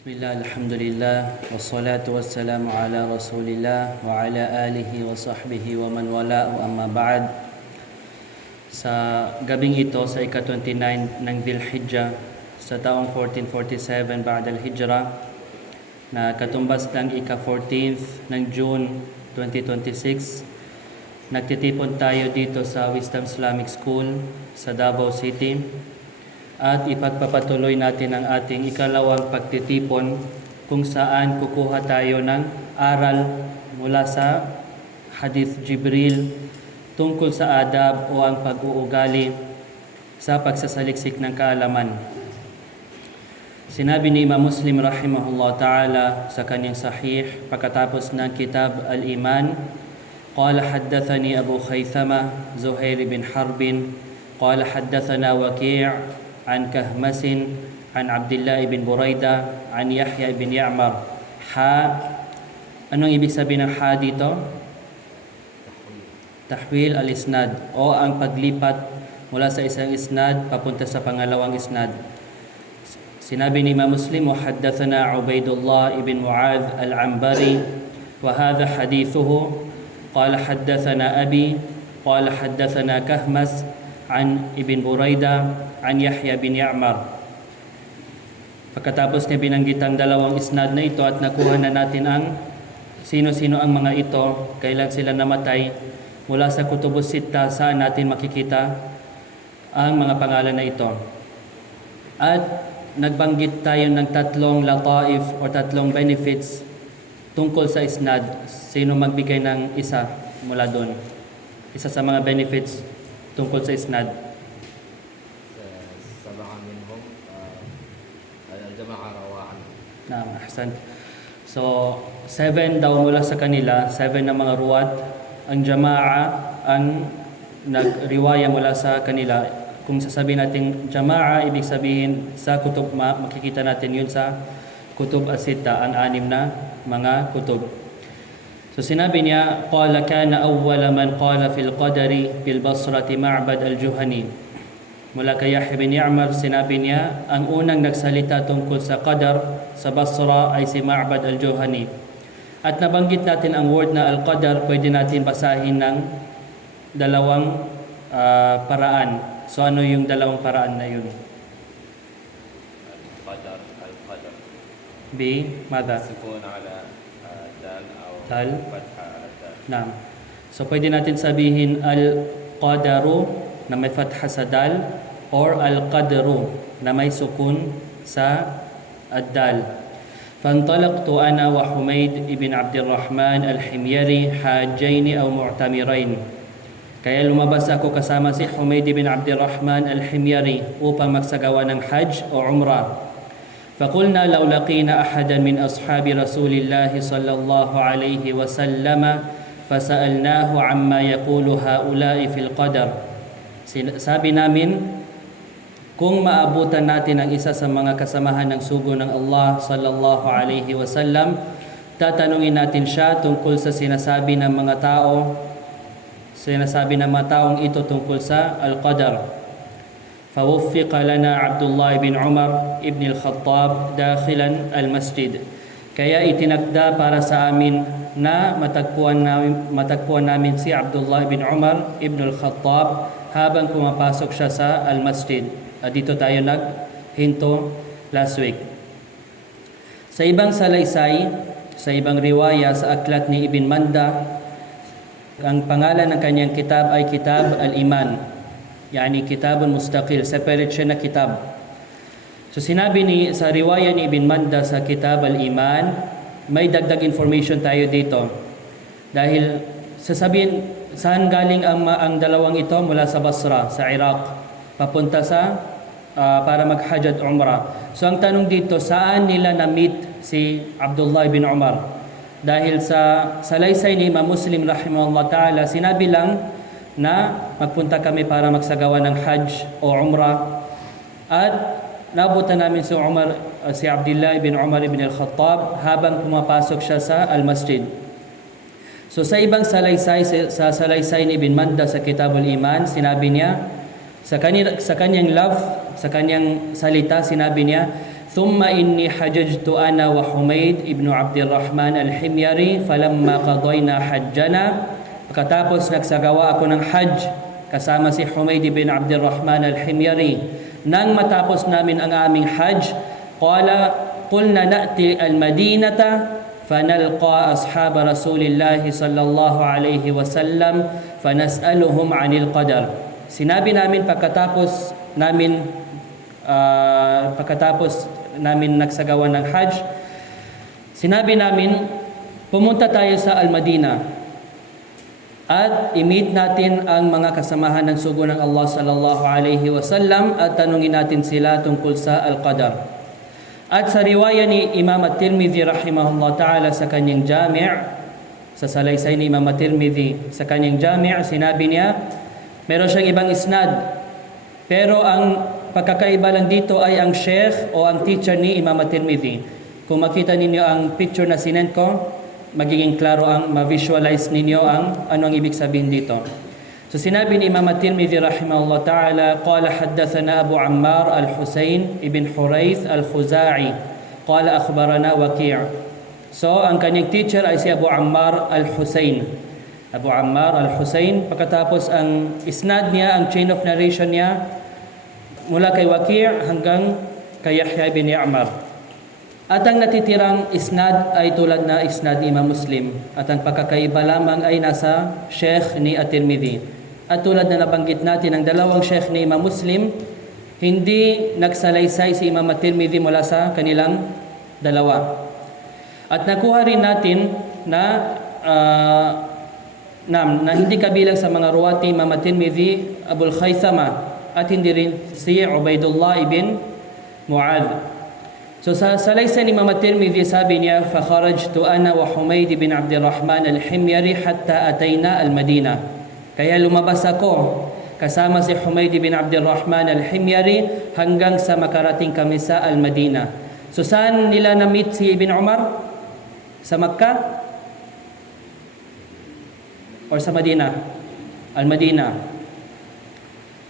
Bismillah, alhamdulillah, wassalatu wassalamu ala rasulillah wa ala alihi wa sahbihi wa man wala wa amma ba'd. Sa gabing ito, sa ika-29 ng Dhul-Hijjah, sa taong 1447 ba'da al-Hijrah, na katumbas ng ika-14th ng June 2026, nagtitipon tayo dito sa Wisdom Islamic School sa Davao City. At ipagpapatuloy natin ang ating ikalawang pagtitipon kung saan kukuha tayo ng aral mula sa Hadith Jibril tungkol sa adab o ang pag-uugali sa pagsasaliksik ng kaalaman. Sinabi ni Imam Muslim rahimahullah ta'ala sa kanyang sahih pagkatapos ng kitab Al-Iman, قال حدثني أبو خيثمة زهير بن حرب قال حدثنا وكيع عن كهمس عن عبد الله بن بريدة عن يحيى بن يعمر. Anong ibig sabihin ng ha dito? Tahwil al-isnad o ang paglipat mula sa isang isnad papunta sa pangalawang isnad. Sinabi ni Imam Muslim, وحدثنا عبيد الله بن معاذ العنبري وهذا حديثه قال حدثنا أبي قال حدثنا كهمس عن ابن بريدة عن يحيى بن يعمر. Pagkatapos niya binanggit ang dalawang isnad na ito at nakuha na natin ang sino-sino ang mga ito, kailan sila namatay, mula sa Kutubus Sitta saan natin makikita ang mga pangalan na ito. At nagbanggit tayo ng tatlong lataif o tatlong benefits tungkol sa isnad. Sino magbigay ng isa mula doon? Isa sa mga benefits tungkol sa isnad. Ahsan. So, 7 daw mula sa kanila, 7 na mga ruwat. Ang jama'a ang nagriwaya mula sa kanila. Kung sasabihin natin jama'a, ibig sabihin sa kutub, makikita natin yun sa kutub as-sitta, ang 6 na mga kutub. So sinabi niya, qala kana awwala man qala fil qadari bil Basrati Ma'bad al-Juhani. Mula kay Yahya bin Ya'mar, sinabi niya, ang unang nagsalita tungkol sa qadar sa Basra ay si Ma'bad al-Juhani. At nabanggit natin ang word na al-qadar, pwede natin basahin ng dalawang paraan. So ano yung dalawang paraan na yun? Al-qadar, al-qadar. B, mada? Sukun ala dal o Dal? fatha ala dal. Naam. So pwede natin sabihin al-qadaru na may fatha sa dal or al-qadru na may sukun sa ad-dal. Fantalaqtu ana wa Humayd ibn Abdurrahman al-Himyari hajjain aw mu'tamirain. Kaya lumabas ako kasama si Humayd ibn Abdurrahman al-Himyari upang magsagawa ng hajj o umrah. فقلنا لو لقينا أحدا من أصحاب رسول الله صلى الله عليه وسلم فسألناه عما يقول هؤلاء في القدر. Sabi namin, kung maabutan natin ang isa sa mga kasamahan ng sugo ng Allah sallallahu alaihi wasallam, tatanungin natin siya tungkol sa sinasabi ng mga taong ito tungkol sa al-qadar. فوفق لنا عبد الله بن عمر ابن الخطاب داخلا المسجد. Kaya itinakda para sa amin na matagpuan namin si Abdullah ibn Umar ibn al-Khattab habang pumapasok siya sa al-masjid. At dito tayo naghinto last week. Sa ibang salaysay, sa ibang riwaya sa aklat ni Ibn Manda, ang pangalan ng kanyang kitab ay Kitab Al-Iman. Yani kitabun mustaqil, separate siya na kitab. So sinabi sa riwaya ni Ibn Manda sa Kitab Al-Iman, may dagdag information tayo dito. Dahil sasabihin, saan galing ang dalawang ito? Mula sa Basra, sa Iraq, papunta para mag-hajj at umrah. So ang tanong dito, saan nila na-meet si Abdullah bin Umar? Dahil sa salaysay ni Imam Muslim rahimahullah ta'ala, sinabi lang na magpunta kami para magsagawa ng hajj o umrah. At nabutan namin si Abdullah bin Umar ibn al-Khattab habang pumapasok siya sa al-masjid. So sa ibang salaysay, sa salaysay ni Ibn Manda sa Kitab Al-Iman, sinabi niya, sa kanyang love, sa kanyang salita, sinabi niya, ثم إني حججت أنا وحميد ابن عبد الرحمن الحميري فلما قضينا حجنا. Pagkatapos nagsagawa ako ng hajj kasama si Humayd ibn Abdul Rahman al-Himyari. Nang matapos namin ang aming hajj, qulna na'ti al-Madinata fanalqa ashab Rasulillah sallallahu alayhi wa sallam fanas'aluhum 'anil qadar. Sinabi namin pagkatapos namin nagsagawa ng hajj, sinabi namin pumunta tayo sa Al-Madina at i-meet natin ang mga kasamahan ng sugo ng Allah sallallahu alaihi wasallam at tanungin natin sila tungkol sa Al-Qadar. At sa riwaya ni Imam At-Tirmidhi rahimahullah ta'ala sa kanyang jami', sa salaysay ni Imam At-Tirmidhi sa kanyang jami', sinabi niya, meron siyang ibang isnad, pero ang pagkakaiba lang dito ay ang sheikh o ang teacher ni Imam At-Tirmidhi. Kung makita ninyo ang picture na sinend ko, magiging klaro ang ma-visualize ninyo ang ano ang ibig sabihin dito. So sinabi ni Imam At-Tirmidhi rahimahullah ta'ala, qala haddathana Abu Ammar al-Husayn ibn Hurayth al-Khuza'i, qala akhbarana Waki'. So ang kanyang teacher ay si Abu Ammar al-Husayn. Abu Ammar al-Husayn, pagkatapos ang isnad niya, ang chain of narration niya, mula kay Waki' hanggang kay Yahya ibn Ya'mar. At ang natitirang isnad ay tulad na isnad ni Imam Muslim. At ang pagkakaiba lamang ay nasa sheikh ni At-Tirmidhi. At tulad na nabanggit natin, ang dalawang sheikh ni Imam Muslim, hindi nagsalaysay si Imam At-Tirmidhi mula sa kanilang dalawa. At nakuha rin natin na hindi kabilang sa mga ruwati Imam At-Tirmidhi, Abul Khaythama, at hindi rin si Ubaidullah ibn Mu'adh. So sa salaysay ni Imam At-Tirmidhi, sabi niya, فَخَرَجْتُ أَنَا وَحُمَيْدِ بِنْ عَبْدِ الرَّحْمَنِ الْحِمْيَرِ حَتَّى أَتَيْنَا الْمَدِينَةِ. Kaya lumabas ako kasama si Humayd bin Abdul Rahman al-Himyari hanggang sa makarating kami sa Al-Madina. So saan nila na-meet si Ibn Umar? Sa Makkah? Or sa Madina? Al-Madina.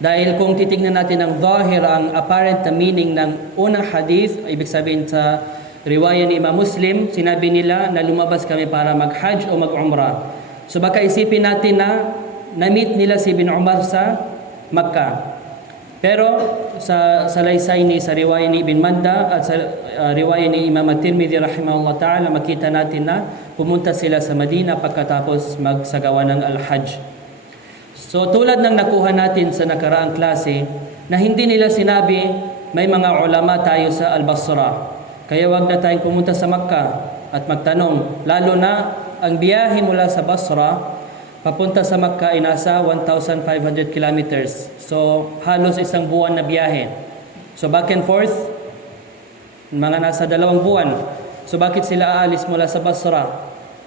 Dahil kung titignan natin ang zahir, ang apparent na meaning ng unang hadith, ibig sabihin sa riwaya ni Imam Muslim, sinabi nila na lumabas kami para mag-hajj o mag-umrah. So baka isipin natin na na-meet nila si Ibn Umar sa Makkah. Pero sa salaysay ni sa riwaya ni Ibn Manda at sa riwaya ni Imam At-Tirmidhi rahimahullah ta'ala, makita natin na pumunta sila sa Madina pagkatapos magsagawa ng Al-Hajj. So tulad ng nakuha natin sa nakaraang klase, na hindi nila sinabi may mga ulama tayo sa Al-Basra, kaya wag na tayong pumunta sa Makkah at magtanong, lalo na ang biyahe mula sa Basra papunta sa Makkah ay nasa 1,500 kilometers. So halos isang buwan na biyahe. So back and forth, mga nasa 2 buwan. So bakit sila aalis mula sa Basra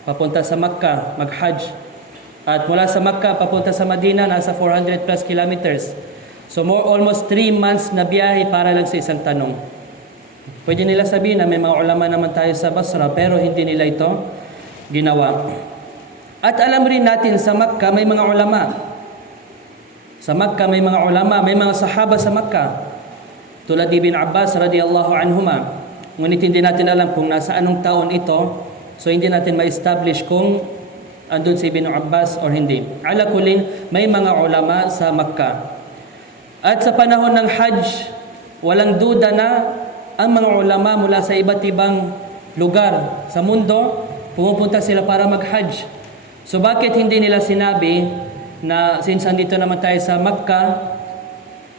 papunta sa Makkah mag-hajj? At mula sa Makkah papunta sa Madina, nasa 400 plus kilometers. So almost 3 months na biyahe para lang sa isang tanong. Pwede nila sabihin na may mga ulama naman tayo sa Basra, pero hindi nila ito ginawa. At alam rin natin sa Makkah may mga ulama. Sa Makkah may mga ulama, may mga sahaba sa Makkah. Tulad ni Ibn Abbas radiyallahu anhuma. Ngunit hindi natin alam kung nasa anong taon ito. So hindi natin ma-establish kung andun si Ibn Abbas or hindi. Ala kulin, may mga ulama sa Makkah. At sa panahon ng Hajj, walang duda na ang mga ulama mula sa iba't ibang lugar sa mundo, pumupunta sila para mag-Hajj. So bakit hindi nila sinabi na since andito naman tayo sa Makkah,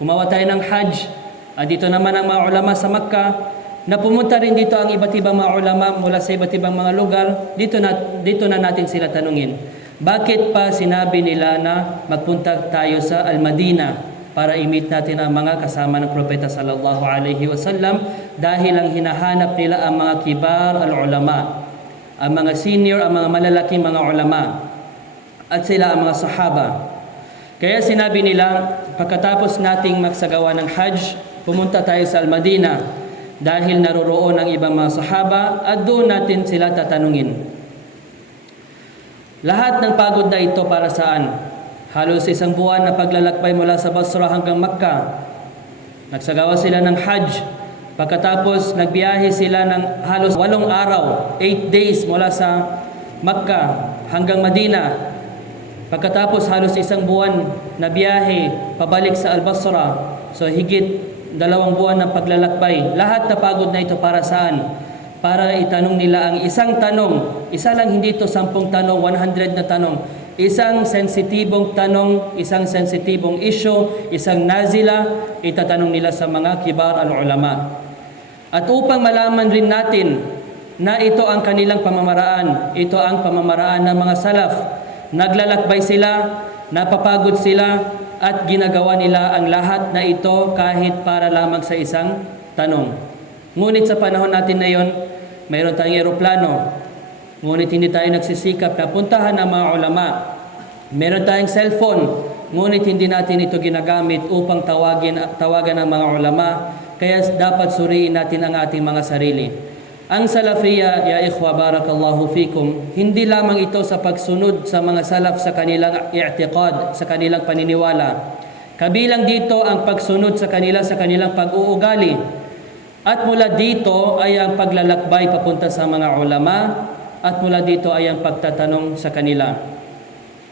gumawa tayo ng Hajj, andito naman ang mga ulama sa Makkah, na pumunta rin dito ang iba't ibang mga ulama mula sa iba't ibang mga lugar, dito na natin sila tanungin. Bakit pa sinabi nila na magpunta tayo sa Al-Madina para i-meet natin ang mga kasama ng Propeta sallallahu alaihi wasallam, dahil ang hinahanap nila ang mga kibar al-ulama, ang mga senior, ang mga malalaking mga ulama, at sila ang mga sahaba. Kaya sinabi nila, pagkatapos nating magsagawa ng Hajj, pumunta tayo sa Al-Madina, dahil naroroon ang ibang mga sahaba at doon natin sila tatanungin. Lahat ng pagod na ito para saan? Halos 1 buwan na paglalakbay mula sa Basra hanggang Makkah. Nagsagawa sila ng Hajj Pagkatapos nagbiyahe sila ng halos 8 araw, 8 days mula sa Makkah hanggang Madina. Pagkatapos halos 1 buwan na biyahe pabalik sa Al-Basra. So higit 2 buwan ng paglalakbay. Lahat na pagod na ito para saan? Para itanong nila ang isang tanong. Isa lang, hindi ito 10 tanong, 100 na tanong. Isang sensitibong tanong, isang sensitibong issue, isang nazila, itatanong nila sa mga kibar al-ulama. At upang malaman rin natin na ito ang kanilang pamamaraan, ito ang pamamaraan ng mga salaf. Naglalakbay sila, napapagod sila, at ginagawa nila ang lahat na ito kahit para lamang sa isang tanong. Ngunit sa panahon natin na yon, mayroon tayong eroplano, ngunit hindi tayo nagsisikap na puntahan ang mga ulama. Meron tayong cellphone, ngunit hindi natin ito ginagamit upang tawagan ang mga ulama. Kaya dapat suriin natin ang ating mga sarili. Ang salafiyya, ya ikhwa, barakallahu fikum, hindi lamang ito sa pagsunod sa mga salaf sa kanilang i'tiqad, sa kanilang paniniwala. Kabilang dito ang pagsunod sa kanilang pag-uugali. At mula dito ay ang paglalakbay papunta sa mga ulama, at mula dito ay ang pagtatanong sa kanila.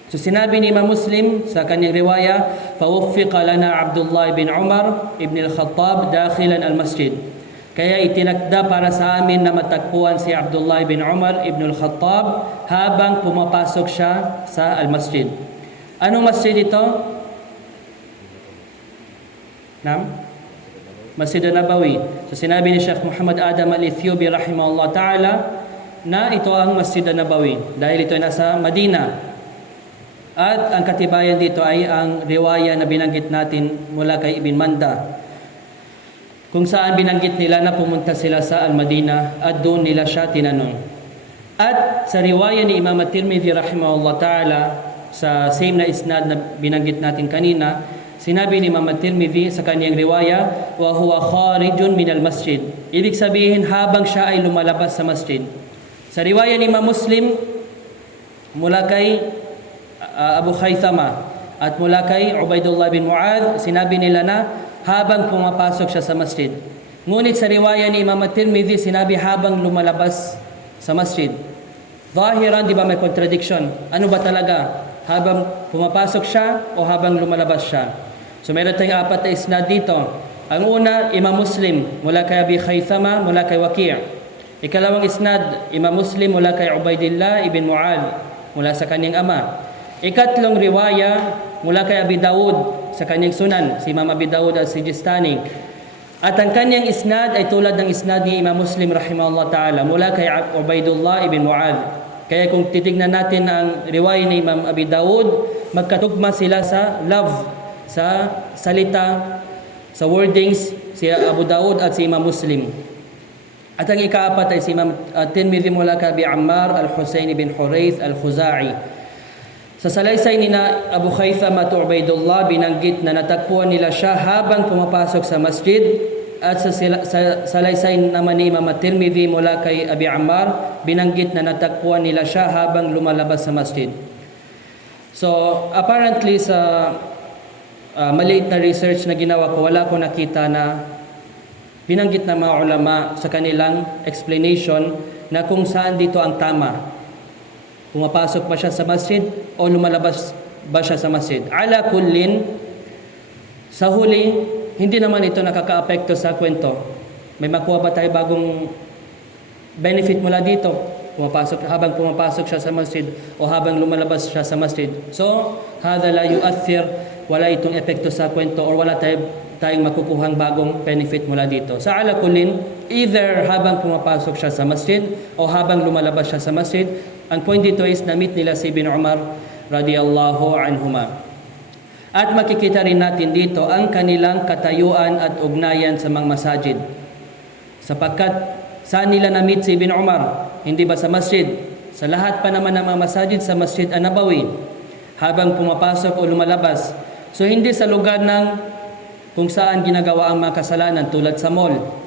So sinabi ni Imam Muslim sa kanyang riwaya, فَوُفِّقَ لَنَا عَبْدُ اللَّهِ بِنْ عُمَرْ ibn al-Khattab دَاخِلًا al-Masjid. Kaya itinakda para sa amin na matagpuan si Abdullah bin Umar ibn al-Khattab habang pumapasok siya sa al-Masjid. Anong masjid ito? Masjid an-Nabawi. So sinabi ni Sheikh Muhammad Adam al-Ethiopi rahimahullah ta'ala na ito ang Masjid an-Nabawi dahil ito ay nasa Madina. At ang katibayan dito ay ang riwaya na binanggit natin mula kay Ibn Manda, kung saan binanggit nila na pumunta sila sa Al-Madina at doon nila siya tinanong. At sa riwaya ni Imam At-Tirmidhi rahimahullah ta'ala, sa same na isnad na binanggit natin kanina, sinabi ni Imam At-Tirmidhi sa kanyang riwaya, wa huwa kharijun min al-masjid. Ibig sabihin habang siya ay lumalabas sa masjid. Sa riwaya ni Imam Muslim, mula kay Abu Khaythama at mula kay Ubaidullah bin Mu'adh, sinabi nila na habang pumapasok siya sa masjid. Ngunit sa riwaya ni Imam At-Tirmidhi, sinabi habang lumalabas sa masjid. Zahiran, di ba may contradiction? Ano ba talaga? Habang pumapasok siya o habang lumalabas siya? So meron tayong 4 na isnad dito. Ang una, Imam Muslim mula kay Abi Khaythama mula kay Waki'. Ikalawang isnad, Imam Muslim mula kay Ubaidillah ibn Mu'adh mula sa kanyang ama. Ikatlong riwaya mula kay Abi Dawud sa kanyang sunan, si Imam Abi Dawud al-Sijistani. At ang kanyang isnad ay tulad ng isnad ni Imam Muslim rahimahullah ta'ala mula kay Ubaidullah ibn Mu'adh. Kaya kung titignan natin ang riwaya ni Imam Abi Dawud, magkatugma sila sa love, sa salita, sa wordings, si Abu Dawud at si Imam Muslim. At ang ika-4 ay si Imam Tirmidhi mula kay Abi Ammar al-Husayn bin Hurayth al-Khuzai. Sa salaysay ni na Abu Khaythama at Ubaidullah, binanggit na natagpuan nila siya habang pumapasok sa masjid. At sa salaysay naman ni Imam At-Tirmidhi mula kay Abi Ammar, binanggit na natagpuan nila siya habang lumalabas sa masjid. So apparently sa maliit na research na ginawa ko, wala ko nakita na binanggit na mga ulama sa kanilang explanation na kung saan dito ang tama. Pumapasok ba siya sa masjid o lumalabas ba siya sa masjid? Ala kullin, sa huli, hindi naman ito nakaka-apekto sa kwento. May makuha ba tayo bagong benefit mula dito? Habang pumapasok siya sa masjid o habang lumalabas siya sa masjid. So, hadha la yu'athir, wala itong epekto sa kwento or wala tayong makukuhang bagong benefit mula dito. Sa ala kullin, either habang pumapasok siya sa masjid o habang lumalabas siya sa masjid, ang point dito is na-meet nila si Ibn Umar radiyallahu anhuma. At makikita rin natin dito ang kanilang katayuan at ugnayan sa mga masajid. Sapagkat saan nila na-meet si Ibn Umar? Hindi ba sa masjid? Sa lahat pa naman ng mga masajid sa Masjid an-Nabawi habang pumapasok o lumalabas. So hindi sa lugar ng kung saan ginagawa ang mga kasalanan tulad sa mall.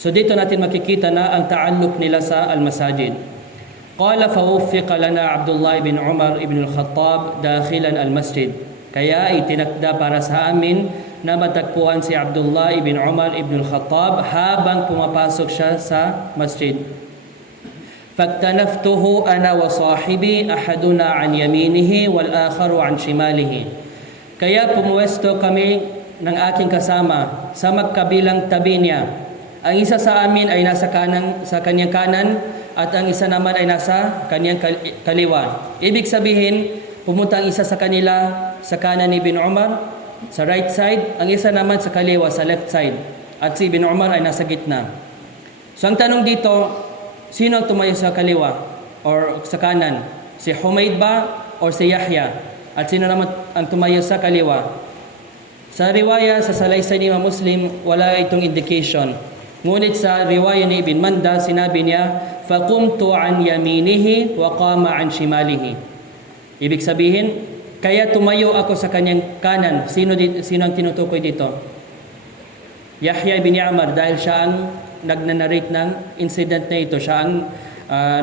So dito natin makikita na ang taalluq nila sa al-masajid. Qala fawuffiqa lana Abdullah bin Umar ibn al-Khattab dakhilan al-masjid. Kaya itinakda para sa amin na matagpuan si Abdullah ibn Umar ibn al-Khattab habang pumapasok siya sa masjid. Faktanaftuhu ana wa sahibi ahaduna an yaminihi wal akharu an shimalihi. Kaya pumuwesto kami ng aking kasama sa magkabilang tabi niya. Ang isa sa amin ay nasa kanyang kanan at ang isa naman ay nasa kanyang kaliwa. Ibig sabihin, pumunta ang isa sa kanila sa kanan ni Ibn Umar sa right side, ang isa naman sa kaliwa sa left side. At si Ibn Umar ay nasa gitna. So ang tanong dito, sino ang tumayo sa kaliwa or sa kanan? Si Humayd ba or si Yahya? At sino naman ang tumayo sa kaliwa? Sa riwaya sa salaysay ni Imam Muslim, wala itong indication. Ngunit sa riwaya ni Ibn Manda, sinabi niya, فَقُمْتُ عَنْ يَمِينِهِ وَقَامَ عَنْ شِمَالِهِ. Ibig sabihin, kaya tumayo ako sa kanyang kanan. Sino ang tinutukoy dito? Yahya ibn Ya'mar, dahil siya ang nagnanarrate ng incident na ito. Siya ang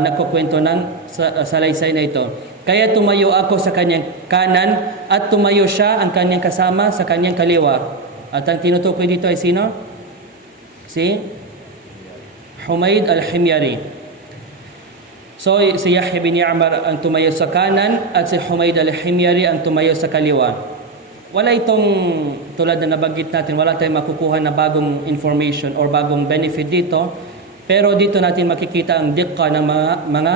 nagkukwento ng salaysay na ito. Kaya tumayo ako sa kanyang kanan at tumayo siya ang kanyang kasama sa kanyang kaliwa. At ang tinutukoy dito ay sino? Si Humayd al-Himyari. So, si Yahya bin Ya'mar ang tumayo sa kanan at si Humayd al-Himyari ang tumayo sa kaliwa. Wala itong, tulad na nabanggit natin, wala tayong makukuha na bagong information or bagong benefit dito. Pero dito natin makikita ang dikka ng mga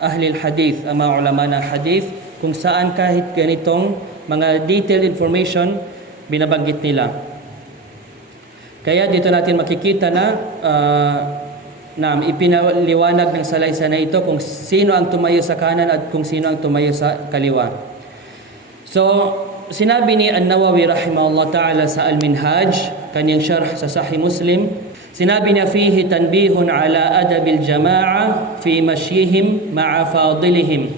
ahlil hadith, ang mga ulama ng hadith, kung saan kahit ganitong mga detailed information binabanggit nila. Kaya dito natin makikita na ipinaliwanag ng salaysay na ito kung sino ang tumayo sa kanan at kung sino ang tumayo sa kaliwa. So, sinabi ni An-Nawawi rahimahullah ta'ala sa Al-Minhaj, kanyang syarh sa Sahih Muslim, sinabi niya, fihi tanbihun ala adabil jama'a fi mashyihim ma'a fadilihim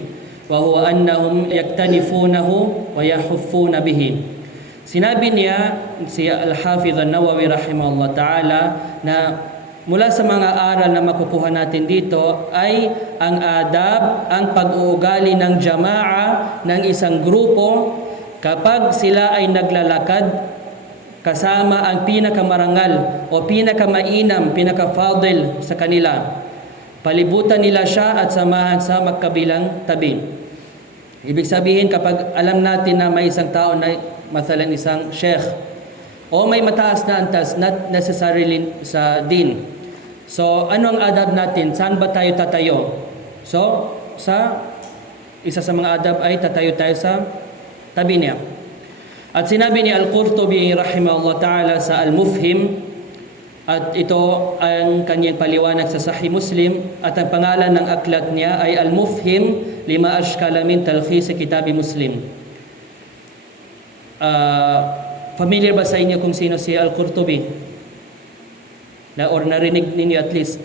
wa huwa annahum yaktanifunahu wa yahuffuna bihi. Sinabi niya si Al-Hafidh An-Nawawi rahimahullah ta'ala na mula sa mga aral na makukuha natin dito ay ang adab, ang pag-uugali ng jama'a ng isang grupo kapag sila ay naglalakad kasama ang pinakamarangal o pinakamainam, pinakafadil sa kanila. Palibutan nila siya at samahan sa magkabilang tabi. Ibig sabihin, kapag alam natin na may isang tao na mathalan isang sheikh o may mataas na antas, not necessarily sa din. So, ano ang adab natin? Saan ba tayo tatayo? So, isa sa mga adab ay tatayo tayo sa tabi niya. At sinabi ni Al-Qurtubi rahimahullah ta'ala sa Al-Mufhim, at ito ang kanyang paliwanag sa Sahih Muslim, at ang pangalan ng aklat niya ay Al-Mufhim lima ashkala min talkhis kitabi Muslim. Familiar ba sa inyo kung sino si Al-Qurtubi? Or narinig ninyo at least?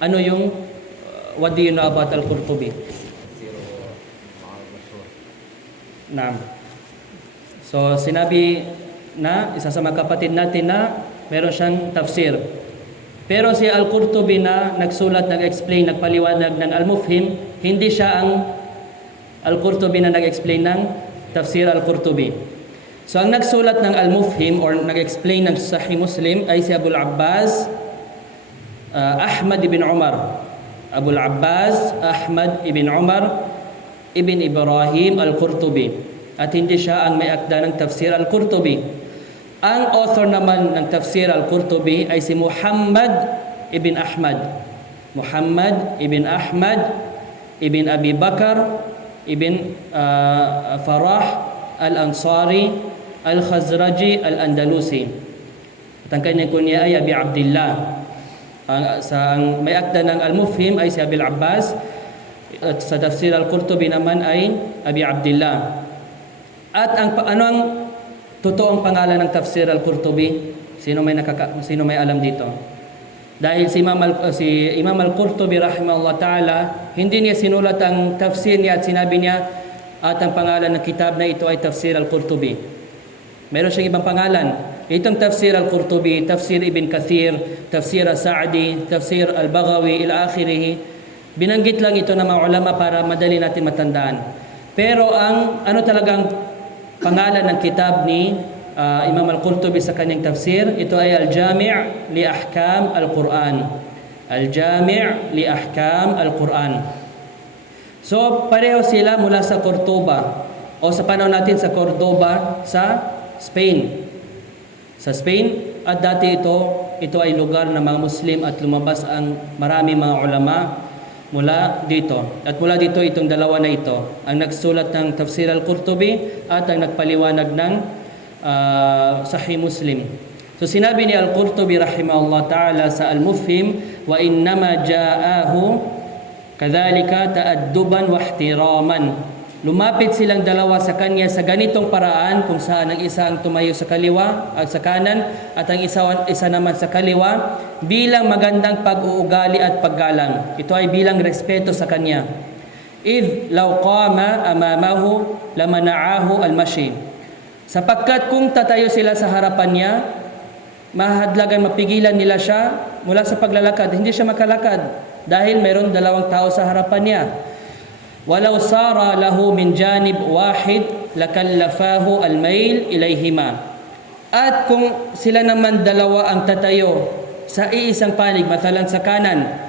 Ano yung, what do you know about Al-Qurtubi? Naam. So, sinabi na, isa sa mga kapatid natin na meron siyang tafsir. Pero si Al-Qurtubi na nagsulat, nag-explain, nagpaliwanag ng Al-Mufhim, hindi siya ang Al-Qurtubi na nag-explain ng tafsir Al-Qurtubi. So, ang nagsulat ng Al-Mufhim or nag-explain ng Sahih Muslim ay si Abul Abbas Ahmad ibn Umar. Abul Abbas Ahmad ibn Umar ibn Ibrahim Al-Qurtubi. At hindi siya ang may akda ng tafsir Al-Qurtubi. Ang author naman ng tafsir Al-Qurtubi ay si Muhammad ibn Ahmad. Muhammad ibn Ahmad ibn Abi Bakar ibn Farah Al-Ansari Al-Khazraji Al-Andalusi. At ang kanyang kunya ay Abi Abdillah. Ang may akda ng Al-Mufhim ay si Abil Abbas. At sa tafsir Al-Qurtubi naman ay Abi Abdillah. At ano ang totoong pangalan ng tafsir Al-Qurtubi? Sino may alam dito? Dahil si Imam Al-Qurtubi rahimahullah ta'ala, hindi niya sinulat ang tafsir niya at sinabi niya at ang pangalan ng kitab na ito ay Tafsir Al-Qurtubi. Meron siyang ibang pangalan. Itong Tafsir Al-Qurtubi, Tafsir Ibn Kathir, Tafsir Al-Sa'di, Tafsir Al-Baghawi, ila akhirih. Binanggit lang ito ng mga ulama para madali natin matandaan. Pero ano talagang pangalan ng kitab ni Imam Al-Qurtubi sa kanyang tafsir. Ito ay Al-Jami' li Ahkam Al-Quran. Al-Jami' li Ahkam Al-Quran. So, pareho sila mula sa Cordoba o sa panahon natin sa Cordoba sa Spain. Sa Spain, at dati ito ay lugar ng mga Muslim at lumabas ang marami mga ulama mula dito. At mula dito itong dalawa na ito, ang nagsulat ng Tafsir Al-Qurtubi at ang nagpaliwanag ng Sahih Muslim. So sinabi ni Al-Qurtubi rahimahullah ta'ala sa Al-Mufhim, wa innama ja'ahu kadhalika ta'adduban wa ihtiraman. Lumapit silang dalawa sa kanya sa ganitong paraan, kung saan ang isa ang tumayo sa kaliwa at sa kanan at ang isa naman sa kaliwa, bilang magandang pag-uugali at paggalang. Ito ay bilang respeto sa kanya. Idh law qama amamahu lamana'ahu al-mashi. Sapagkat kung tatayo sila sa harapan niya, mahadlagan, mapigilan nila siya mula sa paglalakad. Hindi siya makalakad dahil mayroon dalawang tao sa harapan niya. Walau sara lahu min janib wahid lakallafahu al-mail ilayhima. At kung sila naman dalawa ang tatayo sa iisang panig, matalan sa kanan,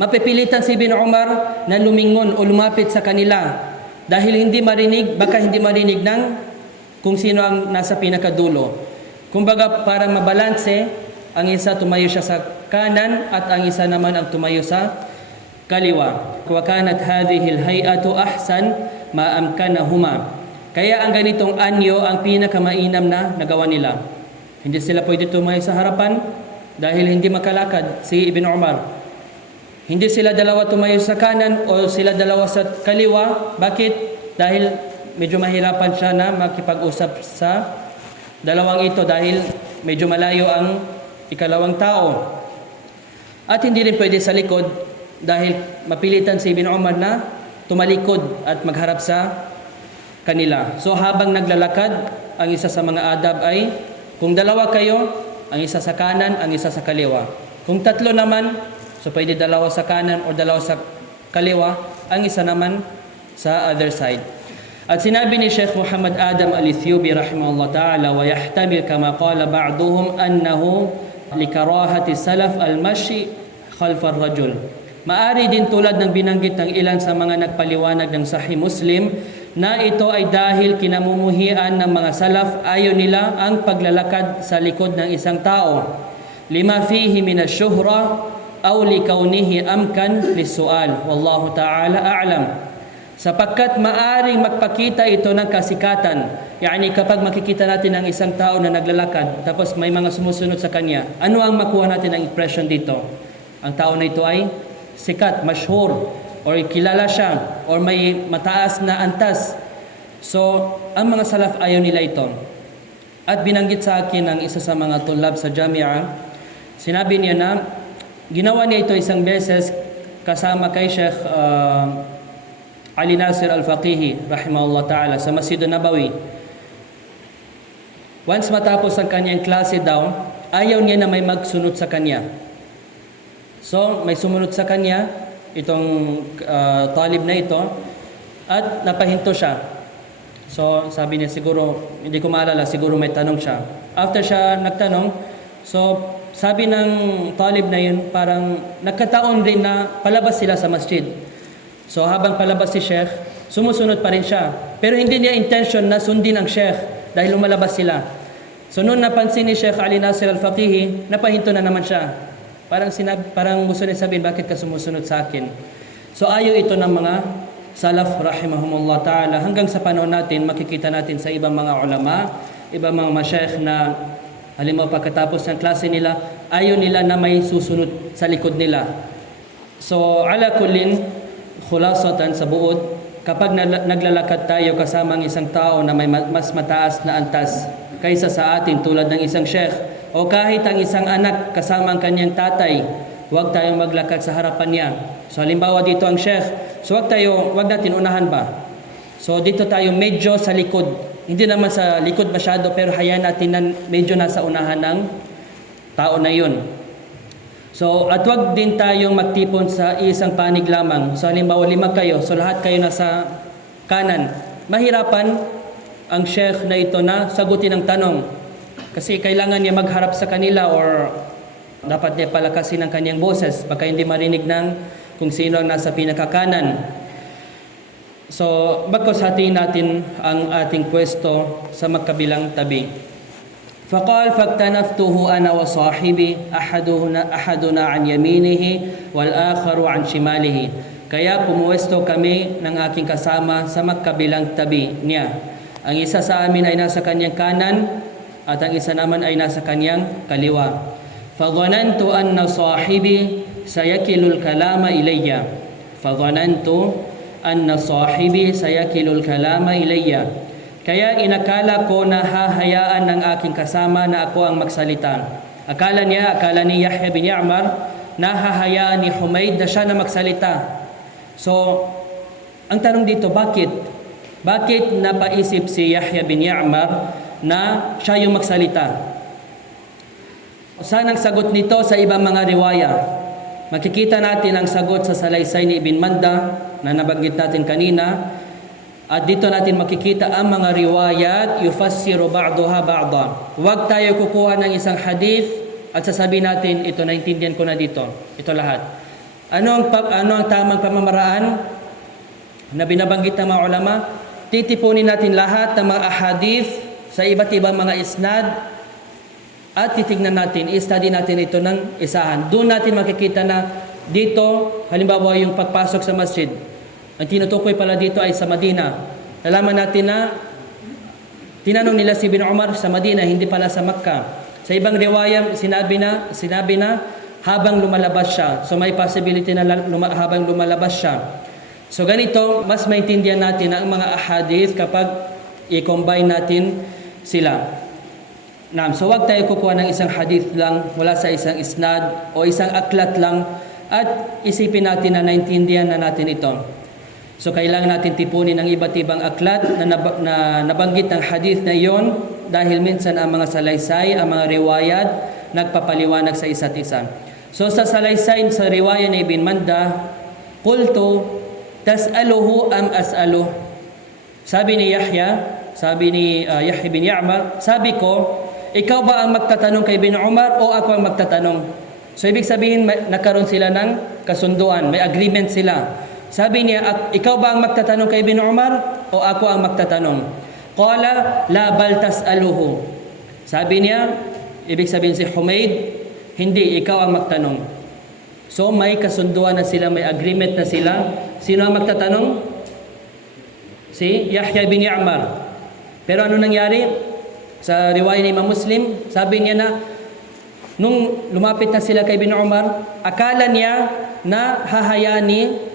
mapipilitan si Ibn Umar na lumingon o lumapit sa kanila dahil baka hindi marinig ng kung sino ang nasa pinakadulo. Kumbaga, para mabalanse, ang isa tumayo siya sa kanan at ang isa naman ang tumayo sa kaliwa. Wa kanat hadhihi al-hay'atu ahsan ma amkanahuma. Kaya ang ganitong anyo ang pinakamainam na nagawa nila. Hindi sila pwede tumayo sa harapan dahil hindi makalakad si Ibn Umar. Hindi sila dalawa tumayo sa kanan o sila dalawa sa kaliwa. Bakit? Dahil medyo mahirapan siya na makipag-usap sa dalawang ito dahil medyo malayo ang ikalawang tao. At hindi rin pwede sa likod dahil mapilitan si Ibn Umar na tumalikod at magharap sa kanila. So habang naglalakad, ang isa sa mga adab ay kung dalawa kayo, ang isa sa kanan, ang isa sa kaliwa. Kung tatlo naman, so pwede dalawa sa kanan o dalawa sa kaliwa, ang isa naman sa other side. At sinabi ni Sheikh Muhammad Adam Al-Ethiopi rahimahullah ta'ala, wa yahtamil kama qala ba'duhum annahu likarahati salaf al-mashi khalfa ar-rajul. Maari din tulad ng binanggit ng ilan sa mga nagpaliwanag ng Sahih Muslim na ito ay dahil kinamumuhian ng mga salaf, ayaw nila ang paglalakad sa likod ng isang tao. Lima fihi min ash-shuhra aw likawnihi amkan lis-su'al. Wallahu ta'ala a'lam. Sapagkat maaring magpakita ito ng kasikatan. Yani kapag makikita natin ang isang tao na naglalakad tapos may mga sumusunod sa kanya, ano ang makuha natin ng impression dito? Ang tao na ito ay sikat, mashhur, or kilala siya, or may mataas na antas. So, ang mga salaf ayaw nila ito. At binanggit sa akin ng isa sa mga tulab sa Jamia, sinabi niya na ginawa niya ito isang beses kasama kay Sheikh Ali Nasir Al-Faqihi rahimahullah ta'ala sa Masjid Nabawi. Once matapos ang kanyang klase daw, ayaw niya na may magsunod sa kanya. So, may sumunod sa kanya, itong talib na ito, at napahinto siya. So, sabi niya siguro, hindi ko maalala, siguro may tanong siya. After siya nagtanong, so, sabi ng talib na yun, parang nagkataon rin na palabas sila sa masjid. So habang palabas si Sheikh, sumusunod pa rin siya. Pero hindi niya intention na sundin ang Sheikh dahil lumalabas sila. So noon napansin ni Sheikh Ali Nasir Al-Faqihi, napahinto na naman siya. Parang gusto niya sabihin, bakit ka sumusunod sa akin? So ayaw ito ng mga salaf rahimahumullah ta'ala. Hanggang sa panahon natin, makikita natin sa ibang mga ulama, ibang mga masyaikh na halimbawa pagkatapos ng klase nila, ayaw nila na may susunod sa likod nila. So ala kullin, khulasatan sa buod, kapag naglalakad tayo kasama ang isang tao na may mas mataas na antas kaysa sa atin tulad ng isang sheikh o kahit ang isang anak kasama ang kanyang tatay, huwag tayong maglakad sa harapan niya. So halimbawa dito ang sheikh, so huwag natin unahan ba? So dito tayo medyo sa likod, hindi naman sa likod masyado pero hayaan natin na medyo nasa unahan ng tao na yun. So, at wag din tayong magtipon sa isang panig lamang. So, halimbawa 5 kayo, so lahat kayo nasa kanan. Mahirapan ang sheikh na ito na sagutin ang tanong. Kasi kailangan niya magharap sa kanila or dapat niya palakasin ang kanyang boses baka hindi marinig ng kung sino ang nasa pinakakanan. So, bagkos hatiin natin ang ating pwesto sa magkabilang tabi. فقال فاكتنفته أنا وصاحبي أحدنا عن يمينه والآخر عن شماله. Kaya pumuwesto kami ng aking kasama sa magkabilang tabi niya. Ang isa sa amin ay nasa kanyang kanan at ang isa naman ay nasa kanyang kaliwa. فظننت أن صاحبي سيكل الكلام إلي. فظننت أن صاحبي سيكل الكلام إلي. Kaya inakala ko na hahayaan ng aking kasama na ako ang magsalita. Akala ni Yahya bin Ya'mar na hahayaan ni Humayd na siya na magsalita. So, ang tanong dito, bakit? Bakit napaisip si Yahya bin Ya'mar na siya yung magsalita? Saan ang sagot nito sa ibang mga riwaya? Makikita natin ang sagot sa salaysay ni Ibn Manda na nabanggit natin kanina. At dito natin makikita ang mga riwayat, yufassiru ba'daha ba'da. Huwag tayo kukuha ng isang hadith at sasabihin natin, ito naintindihan ko na dito. Ito lahat. Ano ang tamang pamamaraan na binabanggit ng mga ulama? Titipunin natin lahat ng mga ahadith sa iba't ibang mga isnad at titignan natin, i-study natin ito ng isahan. Doon natin makikita na dito, halimbawa yung pagpasok sa masjid, ang tinutukoy pala dito ay sa Madina. Nalaman natin na tinanong nila si Ibn Umar sa Madina, hindi pala sa Makkah. Sa ibang riwaya, sinabi na habang lumalabas siya. So may possibility na habang lumalabas siya. So ganito, mas maintindihan natin ang mga ahadith kapag i-combine natin sila. So wag tayo kukuha ng isang hadith lang mula sa isang isnad o isang aklat lang at isipin natin na naintindihan na natin ito. So kailangan natin tipunin ang iba't ibang aklat na nabanggit ng hadith na iyon dahil minsan ang mga salaysay, ang mga riwayat nagpapaliwanag sa isa't isa. So sa salaysay sa riwaya ni Ibn Manda, qultu tas'aluhu am as'aluh. Sabi ni Yahya bin Ya'mar, sabi ko, ikaw ba ang magtatanong kay Ibn Umar o ako ang magtatanong? So ibig sabihin nagkaroon sila ng kasunduan, may agreement sila. Sabi niya, ikaw ba ang magtatanong kay Ibn Umar o ako ang magtatanong? Qala la bal tas'aluhu. Sabi niya, ibig sabihin si Humayd, hindi, ikaw ang magtanong. So may kasunduan na sila, may agreement na sila. Sino ang magtatanong? Si Yahya bin Ya'mar. Pero ano nangyari? Sa riwaya ni Imam Muslim, sabi niya na nung lumapit na sila kay Ibn Umar, akala niya na hahayaan ni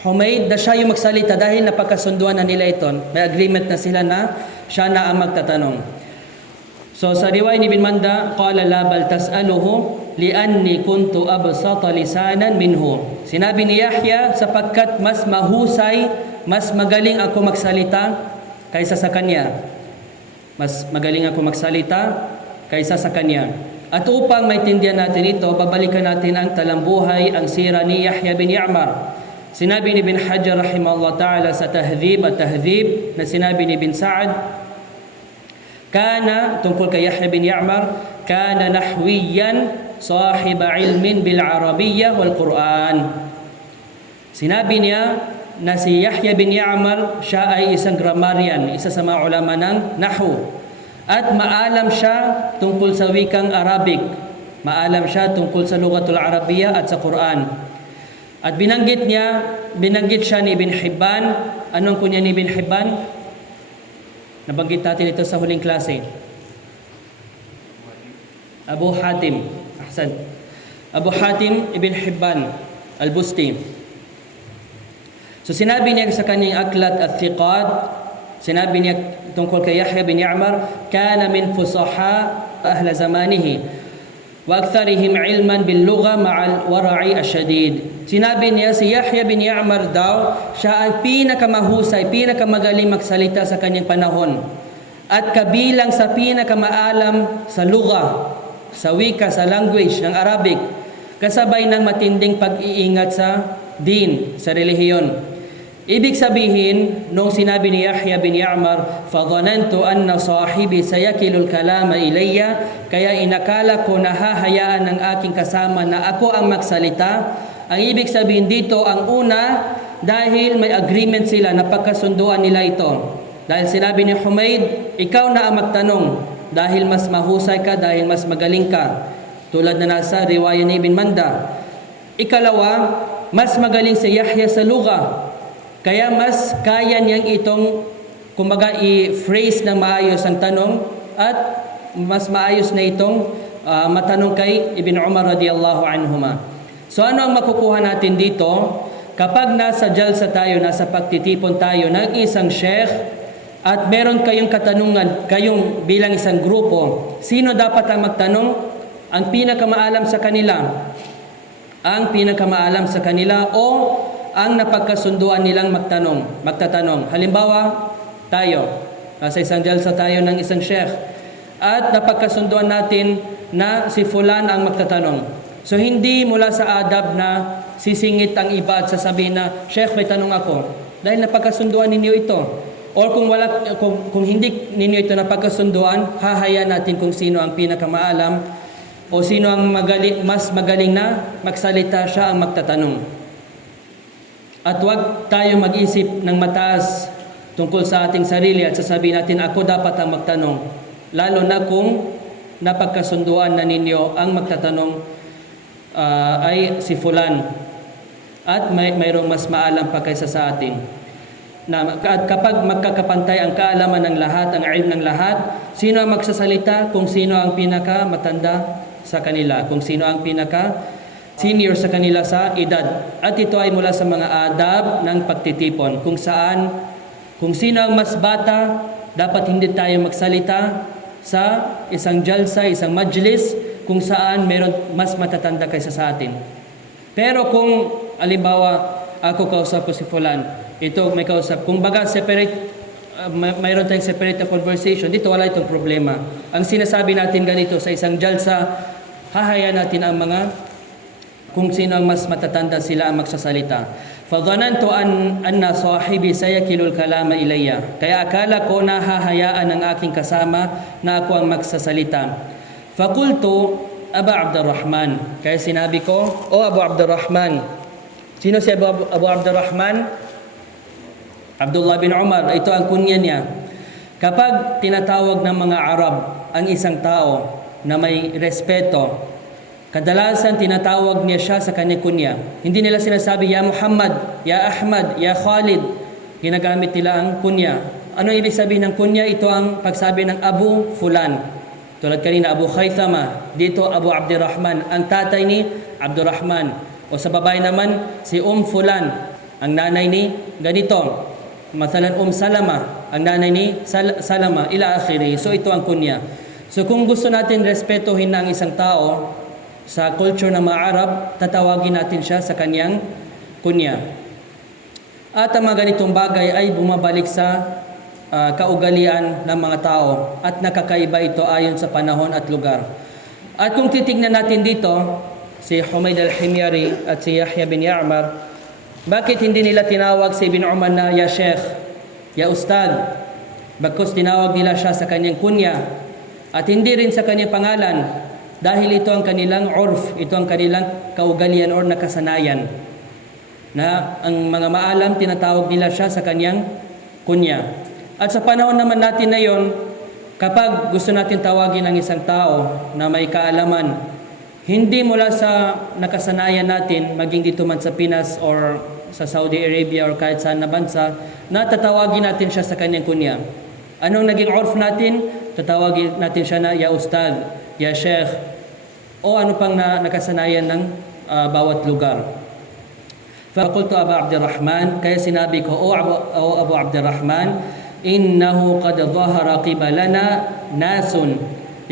Humayd na siya yung magsalita dahil napagkasunduan na nila ito. May agreement na sila na siya na ang magtatanong. So sa riwaya ni Ibn Manda, qala la bal tas'aluhu li'anni kuntu absata lisanan minhu. Sinabi ni Yahya, sapagkat mas mahusay, mas magaling ako magsalita kaysa sa kanya. Mas magaling ako magsalita kaysa sa kanya. At upang maintindihan natin ito, babalikan natin ang talambuhay, ang sira ni Yahya bin Ya'mar. Sinabi ni Ibn Hajar rahimahullah ta'ala sa Tahdhib na sinabi ni Ibn Sa'ad, kana, tungkol kay Yahya bin Ya'mar, kana nahwiyan sahiba ilmin bil Arabiyyah wal Quran. Sinabi niya na si Yahya bin Ya'mar, siya ay isang grammarian, isa sa mga ulama ng Nahwu. At maalam siya tungkol sa wikang Arabic. Maalam siya tungkol sa Lughatul Arabiyyah at sa Quran. At binanggit siya ni Ibn Hibban. Anong kunya ni Ibn Hibban? Nabanggit natin ito sa huling klase. Abu Hatim. Ahsan. Abu Hatim Ibn Hibban al-Busti. So sinabi niya sa kanyang aklat at-Thiqat, sinabi niya tungkol kay Yahya bin Ya'mar, kana min fusaha ahla zamanihi wa aktharihim ilman bil lugha ma'al wara'i asyadid. Sinabi niya si Yahya bin Ya'mar daw, siya ang pinakamahusay, pinakamagaling magsalita sa kanyang panahon. At kabilang sa pinakamaalam sa lugha, sa wika, sa language ng Arabic, kasabay ng matinding pag-iingat sa din, sa relihiyon. Ibig sabihin, nung sinabi ni Yahya bin Ya'mar, فَظَنَنْتُ أَنَّ صَاحِبِي سَيَكِلُ الْكَلَامَ إِلَيَّ, kaya inakala ko na hahayaan ng aking kasama na ako ang magsalita. Ang ibig sabihin dito, ang una, dahil may agreement sila, napagkasunduan nila ito. Dahil sinabi ni Humayd, ikaw na ang magtanong, dahil mas mahusay ka, dahil mas magaling ka. Tulad na nasa riwaya ni Ibn Manda. Ikalawa, mas magaling si Yahya sa lugha. Kaya mas kaya niyang itong, kumbaga, i-phrase ng maayos ang tanong at mas maayos na itong matanong kay Ibn Umar radiyallahu anhuma. So ano ang makukuha natin dito? Kapag nasa jalsa tayo, nasa pagtitipon tayo ng isang sheikh at meron kayong katanungan, kayong bilang isang grupo, sino dapat ang magtanong? Ang pinakamaalam sa kanila. Ang pinakamaalam sa kanila o ang napagkasunduan nilang magtatanong. Halimbawa, tayo, nasa isang jalsa tayo ng isang sheikh at napagkasunduan natin na si fulan ang magtatanong. So hindi mula sa adab na sisingit ang iba at sasabihin na, Sheikh, may tanong ako. Dahil napagkasunduan ninyo ito. Or kung hindi ninyo ito napagkasunduan, hahayaan natin kung sino ang pinakamaalam o sino ang mas magaling na magsalita, siya ang magtatanong. At huwag tayo mag-isip ng mataas tungkol sa ating sarili at sasabihin natin, ako dapat ang magtanong. Lalo na kung napagkasunduan na ninyo ang magtatanong ay si fulan. At mayroong mas maalam pa kaysa sa atin. At kapag magkakapantay ang kaalaman ng lahat, ang ilm ng lahat, sino ang magsasalita? Kung sino ang pinaka-matanda sa kanila. Kung sino ang pinaka-senior sa kanila sa edad. At ito ay mula sa mga adab ng pagtitipon. Kung sino ang mas bata, dapat hindi tayo magsalita sa isang jalsa, isang majlis, kung saan meron mas matatanda kaysa sa atin. Pero kung, alimbawa, ako kausap ko si fulan, ito may kausap, kung baga mayroon tayong separate na conversation, dito wala itong problema. Ang sinasabi natin ganito sa isang jalsa, hahayaan natin ang kung sino ang mas matatanda, sila ang magsasalita. فَظَنَنْتُ أَنَّ صَاحِبِي سَيَكِلُ الْكَلَامَ إِلَيَّ. Kaya akala ko na hahayaan ng aking kasama na ako ang magsasalita. فَقُلْتُ أَبَا عَبْدَ الرَّحْمَنِ. Kaya sinabi ko, O Abu Abdurrahman. Sino si Abu Abdurrahman? Abdullah bin Umar. Ito ang kunya niya. Kapag tinatawag ng mga Arab ang isang tao na may respeto, kadalasan tinatawag niya siya sa kanyang kunya. Hindi nila sinasabi, Ya Muhammad, Ya Ahmad, Ya Khalid. Ginagamit nila ang kunya. Ano ibig sabihin ng kunya? Ito ang pagsabi ng Abu Fulan. Tulad kanina, Abu Khaythama. Dito, Abu Abdurrahman. Ang tatay ni Abdurrahman. O sa babae naman, si Fulan. Ang nanay ni ganito. Mathalan, Salama. Ang nanay ni Salama. Ila akhiri. So ito ang kunya. So kung gusto natin respetuhin ng isang tao, sa culture ng mga Arab, tatawagin natin siya sa kanyang kunya. At ang mga ganitong bagay ay bumabalik sa kaugalian ng mga tao at nakakaiba ito ayon sa panahon at lugar. At kung titignan natin dito, si Humayd al-Himyari at si Yahya bin Ya'mar, bakit hindi nila tinawag si Ibn Umar na Ya Sheikh, Ya Ustad? Bagkus tinawag nila siya sa kanyang kunya at hindi rin sa kanyang pangalan. Dahil ito ang kanilang urf, ito ang kanilang kaugalian or nakasanayan. Na ang mga maalam, tinatawag nila siya sa kanyang kunya. At sa panahon naman natin na yon, kapag gusto natin tawagin ang isang tao na may kaalaman, hindi mula sa nakasanayan natin, maging dito man sa Pinas or sa Saudi Arabia or kahit saan na bansa, na tatawagin natin siya sa kanyang kunya. Anong naging urf natin? Tatawagin natin siya na Ya Ustad, Ya Sheikh, o ano pang nakasanayan ng bawat lugar. فَقُلْتُ أَبَا عَبْدِ الرَّحْمَنِ. Kaya sinabi ko, O Abu Abdurrahman, إِنَّهُ قَدْ ظَهَرَ قِبَلَنَا نَاسٌ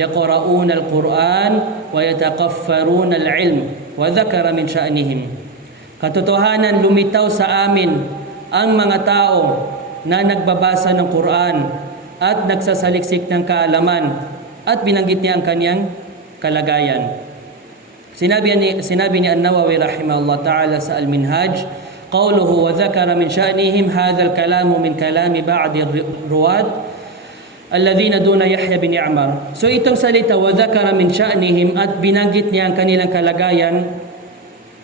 يَقْرَؤُونَ الْقُرْآنَ وَيَتَقَفَّرُونَ الْعِلْمِ وَذَكَرَ مِنْ شَأْنِهِمْ. Katotohanan, lumitaw sa amin ang mga tao na nagbabasa ng Quran at nagsasaliksik ng kaalaman at binanggit niya ang kanyang kalagayan. Sinabi ni An-Nawawi rahimahullah ta'ala sa Al-Minhaj, قوله وذكر من شأنهم هذا الكلام من كلام بعض الرواد الذين دون يحيى بن يعمر. So itong salita وذكر من شأنهم at binanggit niya ang kanilang kalagayan,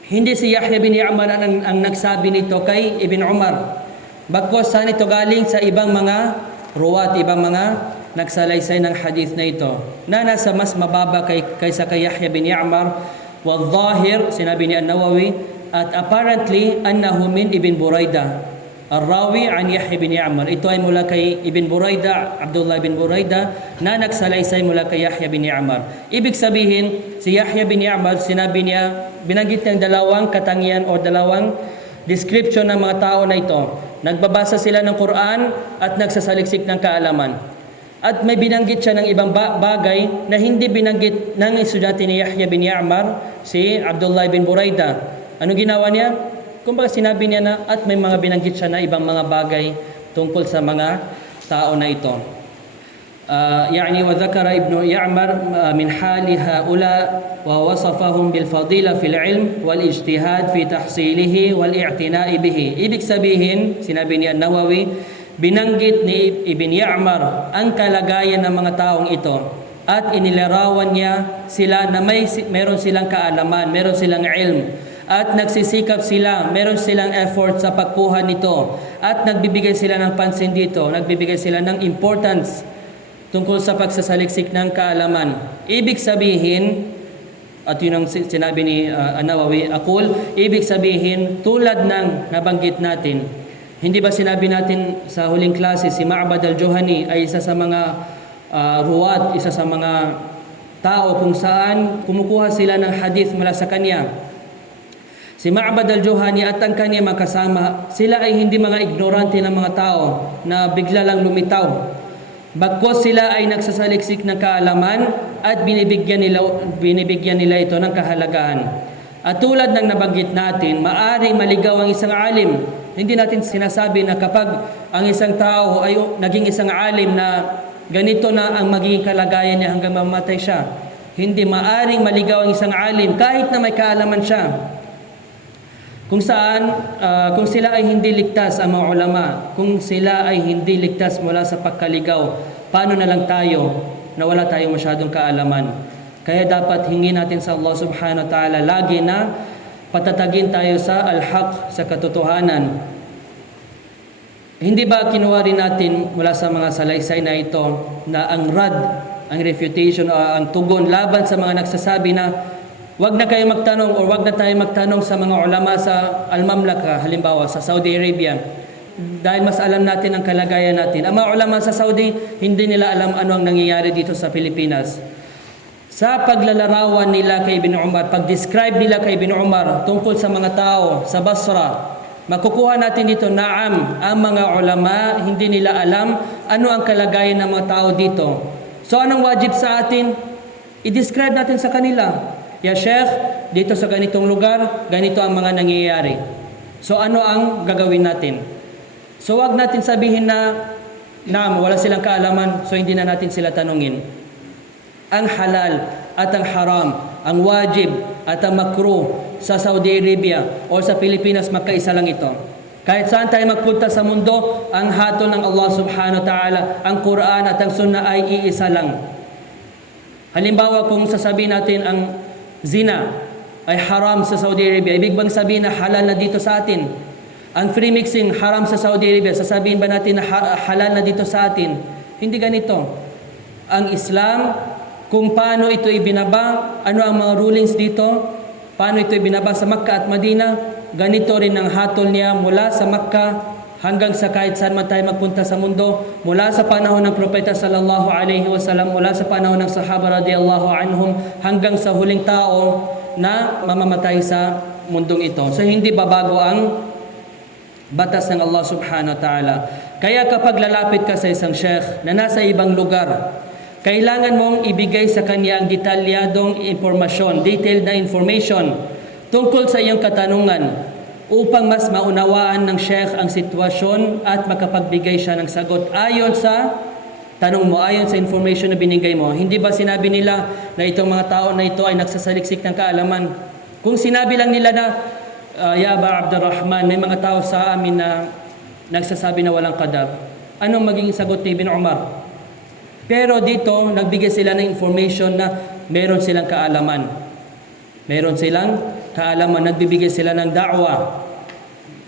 hindi si Yahya bin Ya'mar ang nagsabi nito kay Ibn Umar. Bagkus saan ito galing? Sa ibang mga ruwat, ibang mga nagsalaysay ng hadith na ito na nasa mas mababa kaysa kay Yahya bin Ya'mar. Wal-zahir, sinabi ni An-Nawawi, at apparently annahu min Ibn Burayda Ar-Rawi an Yahya bin Ya'mar. Ito ay mula kay Ibn Burayda, Abdullah bin Burayda, na nagsalaysay mula kay Yahya bin Ya'mar. Ibig sabihin, si Yahya bin Ya'mar, sinabi niya, binanggit niyang dalawang katangian o dalawang description ng mga tao na ito. Nagbabasa sila ng Quran at nagsasaliksik ng kaalaman. At may binanggit siya ng ibang bagay na hindi binanggit ng estudyante ni Yahya bin Ya'mar, si Abdullah bin Burayda. Ano ginawa niya? Kumbaga sinabi niya na at may mga binanggit siya na ibang mga bagay tungkol sa mga tao na ito. يعني وذكر ابن يعمر من حال هؤلاء ووصفهم بالفضيلة في العلم والاجتهاد في تحصيله والاعتناء به. Ibig sabihin, sinabi ni An-Nawawi, binanggit ni Ibn Ya'mar ang kalagayan ng mga taong ito at inilarawan niya sila na meron silang kaalaman, meron silang ilm, at nagsisikap sila, meron silang effort sa pagkuha nito, at nagbibigay sila ng pansin dito, nagbibigay sila ng importance tungkol sa pagsasaliksik ng kaalaman. Ibig sabihin, at yun ang sinabi ni An-Nawawi, ibig sabihin, tulad ng nabanggit natin, hindi ba sinabi natin sa huling klase, si Ma'bad al-Juhani ay isa sa mga ruwat, isa sa mga tao kung saan kumukuha sila ng hadith mula sa kanya. Si Ma'bad al-Juhani at ang kanya makasama, sila ay hindi mga ignorante ng mga tao na bigla lang lumitaw. Bagkus sila ay nagsasaliksik ng kaalaman at binibigyan nila ito ng kahalagahan. At tulad ng nabanggit natin, maaari maligaw ang isang alim. Hindi natin sinasabi na kapag ang isang tao ay naging isang alim na ganito na ang magiging kalagayan niya hanggang mamatay siya. Hindi, maaring maligaw ang isang alim kahit na may kaalaman siya. Kung sila ay hindi ligtas ang mga ulama, kung sila ay hindi ligtas mula sa pagkaligaw, paano na lang tayo na wala tayong masyadong kaalaman? Kaya dapat hingin natin sa Allah subhanahu wa ta'ala lagi na patatagin tayo sa al-haq, sa katotohanan. Hindi ba kinuha rin natin mula sa mga salaysay na ito na ang refutation o ang tugon laban sa mga nagsasabi na wag na kayo magtanong o wag na tayo magtanong sa mga ulama sa Al-Mamlaka, halimbawa sa Saudi Arabia, dahil mas alam natin ang kalagayan natin. Ang mga ulama sa Saudi, hindi nila alam ano ang nangyayari dito sa Pilipinas. Sa paglalarawan nila kay Ibn Umar, pag-describe nila kay Ibn Umar tungkol sa mga tao sa Basra, makukuha natin dito, naam, ang mga ulama, hindi nila alam ano ang kalagayan ng mga tao dito. So anong wajib sa atin? I-describe natin sa kanila. Ya Sheikh, dito sa ganitong lugar, ganito ang mga nangyayari. So ano ang gagawin natin? So wag natin sabihin na wala silang kaalaman, so hindi na natin sila tanungin. Ang halal at ang haram, ang wajib at ang makruh sa Saudi Arabia o sa Pilipinas, magkaisa lang ito. Kahit saan tayo magpunta sa mundo, ang hatol ng Allah subhanahu wa ta'ala, ang Quran at ang Sunnah ay iisa lang. Halimbawa, kung sasabihin natin ang zina ay haram sa Saudi Arabia, ibig bang sabihin na halal na dito sa atin? Ang free mixing haram sa Saudi Arabia, sasabihin ba natin na halal na dito sa atin? Hindi ganito. Ang Islam, kung paano ito ibinaba, ano ang mga rulings dito, paano ito ibinaba sa Makkah at Madina, ganito rin ang hatol niya mula sa Makkah hanggang sa kahit saan man tayo magpunta sa mundo, mula sa panahon ng Propeta sallallahu alaihi wasallam, mula sa panahon ng Sahaba radiyallahu anhum, hanggang sa huling tao na mamamatay sa mundong ito. So hindi babago ang batas ng Allah subhanahu wa ta'ala. Kaya kapag lalapit ka sa isang sheikh na nasa ibang lugar, kailangan mong ibigay sa kanya ang detalyadong impormasyon, detailed na information tungkol sa iyong katanungan, upang mas maunawaan ng sheikh ang sitwasyon at makapagbigay siya ng sagot ayon sa tanong mo, ayon sa information na binigay mo. Hindi ba sinabi nila na itong mga tao na ito ay nagsasaliksik ng kaalaman? Kung sinabi lang nila na Ya Aba Abdurrahman, may mga tao sa amin na nagsasabi na walang qadar. Anong maging sagot ni Ibn Umar? Pero dito, nagbigay sila ng information na meron silang kaalaman. Meron silang kaalaman, nagbibigay sila ng da'wa.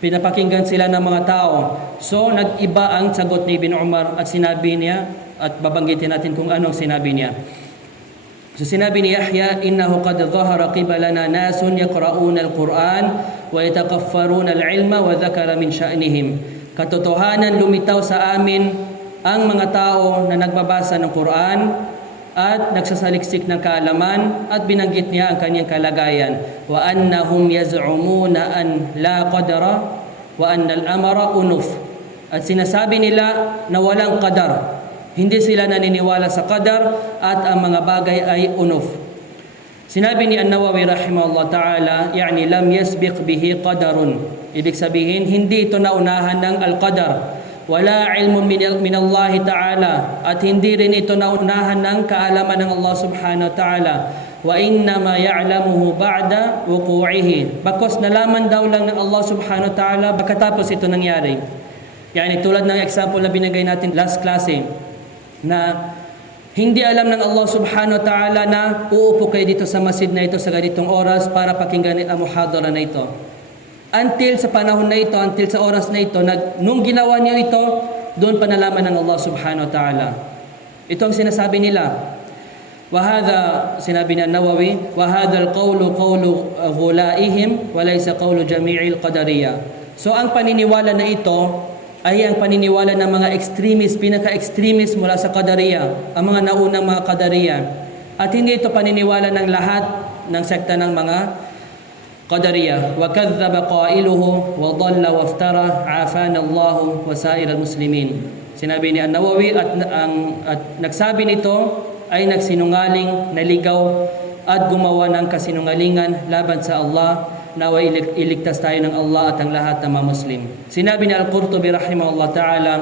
Pinapakinggan sila ng mga tao. So, nag-iba ang sagot ni Ibn Umar at sinabi niya, at babanggitin natin kung anong sinabi niya. So, sinabi ni Yahya, innahu qad dhahara qibalana nasun yaqra'una al-Quran wa yatakaffaruna al-ilma wa dhakara min sya'nihim. Katotohanan lumitaw sa amin ang mga tao na nagbabasa ng Quran at nagsasaliksik ng kaalaman at binanggit niya ang kanyang kalagayan. Wa annahum yaz'umuna an la qadara wa anna al-amra unuf. At sinasabi nila na walang qadar. Hindi sila naniniwala sa qadar at ang mga bagay ay unuf. Sinabi ni An-Nawawi rahimahullah ta'ala, yani lam yasbiq bihi qadarun. Ibig sabihin, hindi ito naunahan ng al-qadar. Wala ilmun min Allah ta'ala. At hindi rin ito naunahan ng kaalaman ng Allah subhanahu wa ta'ala. Wa innama ya'lamuhu ba'da wuqu'ihi. Bakos nalaman daw lang ng Allah subhanahu wa ta'ala pagkatapos ito nangyari. Yani tulad ng example na binigay natin last klase, na hindi alam ng Allah subhanahu wa ta'ala na uupo kayo dito sa masjid na ito sa ganitong oras para pakinggan ang muhadara na ito. Until sa panahon na ito, until sa oras na ito, nung ginawa niyo ito, doon pa nalaman ng Allah subhanahu wa ta'ala. Ito ang sinasabi nila. Wahada, sinabi ni Nawawi, wahada al-qawlu qawlu ghulaihim, walaysa qawlu jami'il qadariyah. So ang paniniwala na ito, ay ang paniniwala ng mga extremist, pinaka-extremist mula sa Qadariyah, ang mga naunang mga Qadariyah. At hindi ito paniniwala ng lahat ng sekta ng mga Qadariyah. Wa kadzdzaba qailuhu wa dhalla wa iftara afana Allah wa sa'ir al-muslimin. Sinabi ni An-Nawawi at nagsabi nito ay nagsinungaling, naligaw at gumawa ng kasinungalingan laban sa Allah. Nawa iligtas tayo ng Allah at ang lahat ng mga Muslim. Sinabi ni Al-Qurtubi rahimahullah ta'ala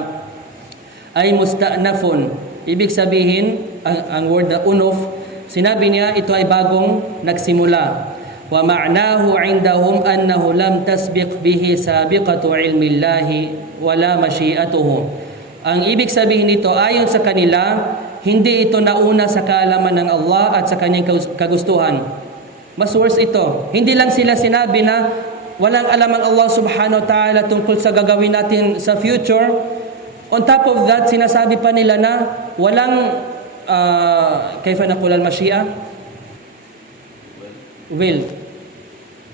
ay musta'nafun. Ibig sabihin, ang word na unuf, sinabi niya ito ay bagong nagsimula. Wa ma'nahu indahum annahu lam tasbiq bihi sabiqatu ilmi Allahi wala masyiatuhu. Ang ibig sabihin nito ayon sa kanila, hindi ito nauna sa kaalaman ng Allah at sa kanyang kagustuhan. Mas worse ito. Hindi lang sila sinabi na walang alam ang Allah subhanahu wa ta'ala tungkol sa gagawin natin sa future. On top of that, sinasabi pa nila na walang kayfa naqul al-mashi'a? Will.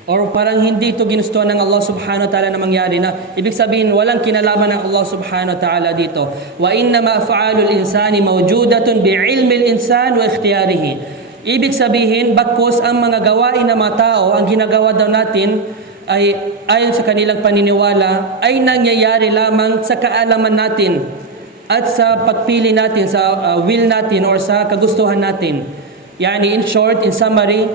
Or parang hindi ito ginustuhan ng Allah subhanahu wa ta'ala na mangyari na. Ibig sabihin, walang kinalaman ng Allah subhanahu wa ta'ala dito. Wa innama fa'alul insani mawjudatun bi'ilmi al-insan wa ikhtiyarihi. Ibig sabihin, bakos ang mga gawain ng mga tao, ang ginagawa daw natin ay ayon sa kanilang paniniwala ay nangyayari lamang sa kaalaman natin at sa pagpili natin, sa will natin or sa kagustuhan natin. Yani in short, in summary,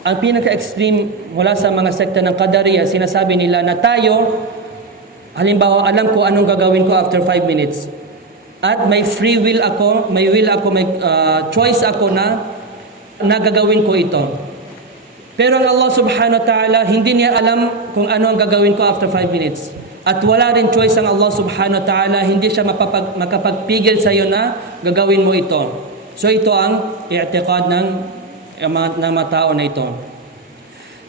ang pinaka-extreme mula sa mga sekta ng Qadariyah, sinasabi nila na tayo, halimbawa, alam ko anong gagawin ko after 5 minutes. At may free will ako, may choice ako na gagawin ko ito. Pero ang Allah subhanahu wa ta'ala, hindi niya alam kung ano ang gagawin ko after 5 minutes. At wala rin choice ang Allah subhanahu wa ta'ala, hindi siya makapagpigil sa iyo na gagawin mo ito. So ito ang i'tiqad ng mga tao na ito.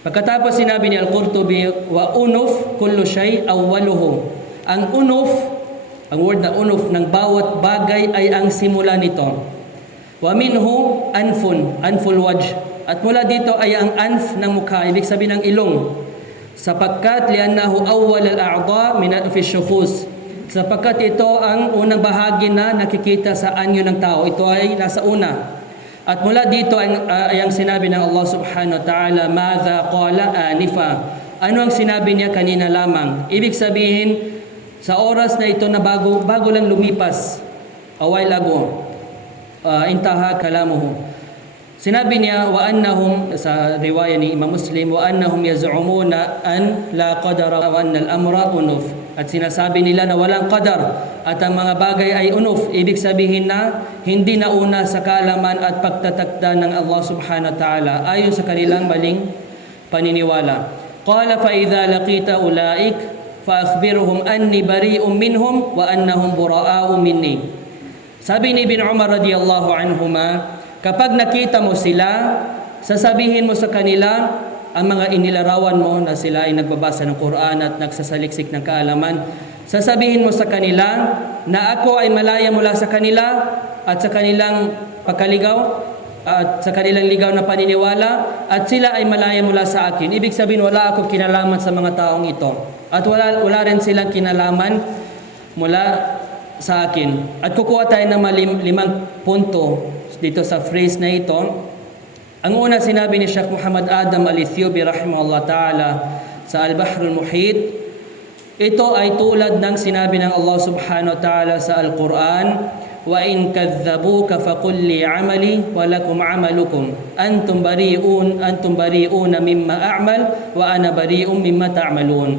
Pagkatapos sinabi ni Al-Qurtubi, wa unuf kullu shay awwaluhu. Ang unuf, ang word na unuf ng bawat bagay ay ang simula nito. Wa minhu anful wajh. At mula dito ay ang anf ng mukha, ibig sabihin ng ilong. Sapagkat liannahu awwal al-a'dha min fi shukhus. Sapagkat ito ang unang bahagi na nakikita sa anyo ng tao. Ito ay nasa una. At mula dito ay ang sinabi ng Allah subhanahu wa ta'ala, madha qala anifa. Ano ang sinabi niya kanina lamang? Ibig sabihin, sa oras na ito na bago lang lumipas, a while ago, intaha kalamuhu. Sinabi niya, wa annahum, sa riwaya ni Imam Muslim, wa annahum yaz'umuna an la qadara wa anna al-amra unuf. At sinasabi nila na walang qadar at ang mga bagay ay unuf. Ibig sabihin na hindi nauna sa kaalaman at pagtatakda ng Allah subhanahu wa ta'ala ayon sa kanilang maling paniniwala. Qala fa idza laqita ulaik fa akhbirhum anni bari'un minhum wa annahum bura'a'u minni. Sabi ni Ibn Umar radiyallahu anhuma, kapag nakita mo sila, sasabihin mo sa kanila ang mga inilarawan mo na sila ay nagbabasa ng Quran at nagsasaliksik ng kaalaman. Sasabihin mo sa kanila na ako ay malaya mula sa kanila at sa kanilang pagkaligaw at sa kanilang ligaw na paniniwala, at sila ay malaya mula sa akin. Ibig sabihin, wala akong kinalaman sa mga taong ito at wala rin silang kinalaman mula sa akin. At kukuha tayo ng limang punto dito sa phrase na ito. Ang una, sinabi ni Sheikh Muhammad Adam Al-Ethiopi rahimahullah ta'ala sa Al-Bahr Al-Muhit, ito ay tulad ng sinabi ng Allah subhanahu wa ta'ala sa Al-Quran, وَإِن كَذَّبُوكَ فَقُلْ لِي عَمَلِي وَلَكُمْ عَمَلُكُمْ أَنْتُمْ بَرِيئُونَ مِمَّا أَعْمَلُ وَأَنَا بَرِيءٌ مِمَّا تَعْمَلُونَ.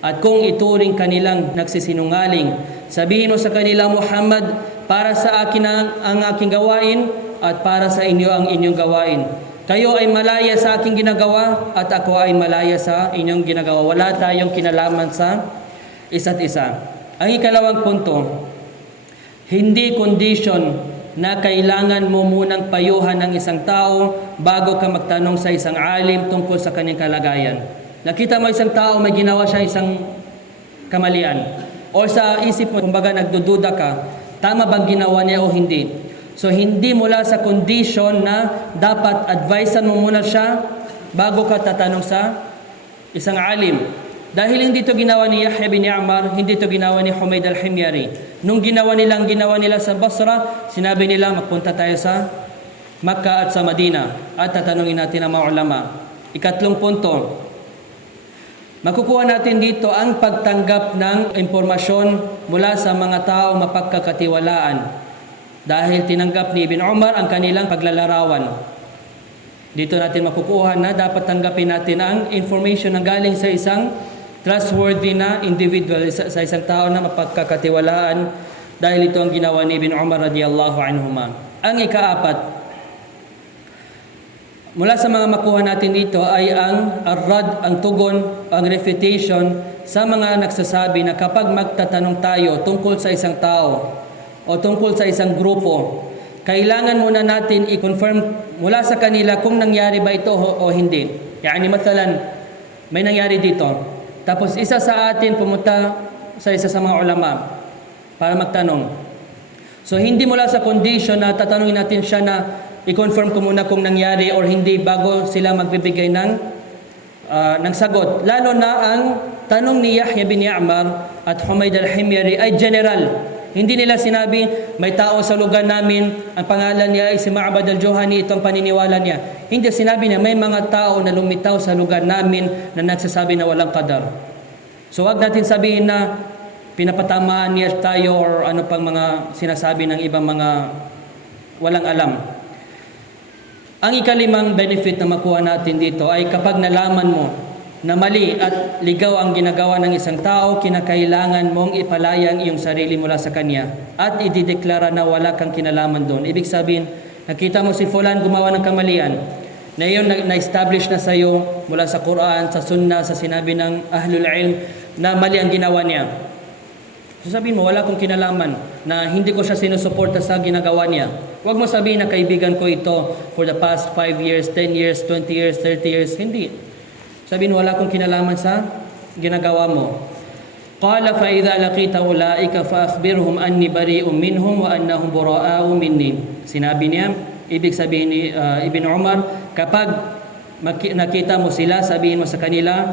At kung ituring kanilang nagsisinungaling, sabihin mo sa kanila, Muhammad, para sa akin ang aking gawain at para sa inyo ang inyong gawain. Kayo ay malaya sa aking ginagawa at ako ay malaya sa inyong ginagawa. Wala tayong kinalaman sa isa't isa. Ang ikalawang punto, hindi condition na kailangan mo munang payuhan ng isang tao bago ka magtanong sa isang alim tungkol sa kanyang kalagayan. Nakita mo isang tao, may ginawa siya isang kamalian. O sa isip mo, kumbaga nagdududa ka, tama bang ginawa niya o hindi? So hindi mula sa condition na dapat advisean mo muna siya bago ka tatanong sa isang alim. Dahil hindi ito ginawa ni Yahya bin Ya'mar, hindi ito ginawa ni Humayd al-Himyari. Nung ginawa nila sa Basra, sinabi nila magpunta tayo sa Makkah at sa Madina at tatanungin natin ang mga ulama. Ikatlong punto, makukuha natin dito ang pagtanggap ng impormasyon mula sa mga tao mapagkakatiwalaan. Dahil tinanggap ni Ibn Umar ang kanilang paglalarawan. Dito natin makukuha na dapat tanggapin natin ang information na galing sa isang trustworthy na individual, sa isang tao na mapagkakatiwalaan, dahil ito ang ginawa ni Ibn Umar radiyallahu anhuma. Ang ikaapat, mula sa mga makuha natin dito ay ang arrad, ang tugon, ang refutation sa mga nagsasabi na kapag magtatanong tayo tungkol sa isang tao o tungkol sa isang grupo, kailangan muna natin i-confirm mula sa kanila kung nangyari ba ito o hindi. Yani mathalan, may nangyari dito. Tapos isa sa atin pumunta sa isa sa mga ulama para magtanong. So hindi mula sa condition na tatanungin natin siya na i-confirm ko muna kung nangyari or hindi bago sila magbibigay ng sagot. Lalo na ang tanong ni Yahya bin Ya'mar at Humayd al-Himyari ay general. Hindi nila sinabi, may tao sa lugar namin, ang pangalan niya ay si Ma'bad al-Juhani, itong paniniwala niya. Hindi, sinabi niya, may mga tao na lumitaw sa lugar namin na nagsasabi na walang qadar. So wag natin sabihin na pinapatamaan niya tayo or ano pang mga sinasabi ng ibang mga walang alam. Ang ikalimang benefit na makuha natin dito ay kapag nalaman mo na mali at ligaw ang ginagawa ng isang tao, kinakailangan mong ipalaya ang iyong sarili mula sa kanya at idideklara na wala kang kinalaman doon. Ibig sabihin, nakita mo si Fulan gumawa ng kamalian, na iyon na-establish na sa iyo mula sa Quran, sa Sunnah, sa sinabi ng Ahlul Ilm na mali ang ginawa niya. So sabihin mo, wala akong kinalaman, na hindi ko siya sinusuporta sa ginagawa niya. Huwag mo sabihin na kaibigan ko ito for the past 5 years, 10 years, 20 years, 30 years. Hindi. Sabihin, wala akong kinalaman sa ginagawa mo. Qala fa idza laqita ulaika fa akhbirhum anni bari'un minhum wa annahum bura'a'u minni. Sinabi niya, ibig sabihin ni Ibn Umar, kapag nakita mo sila, sabihin mo sa kanila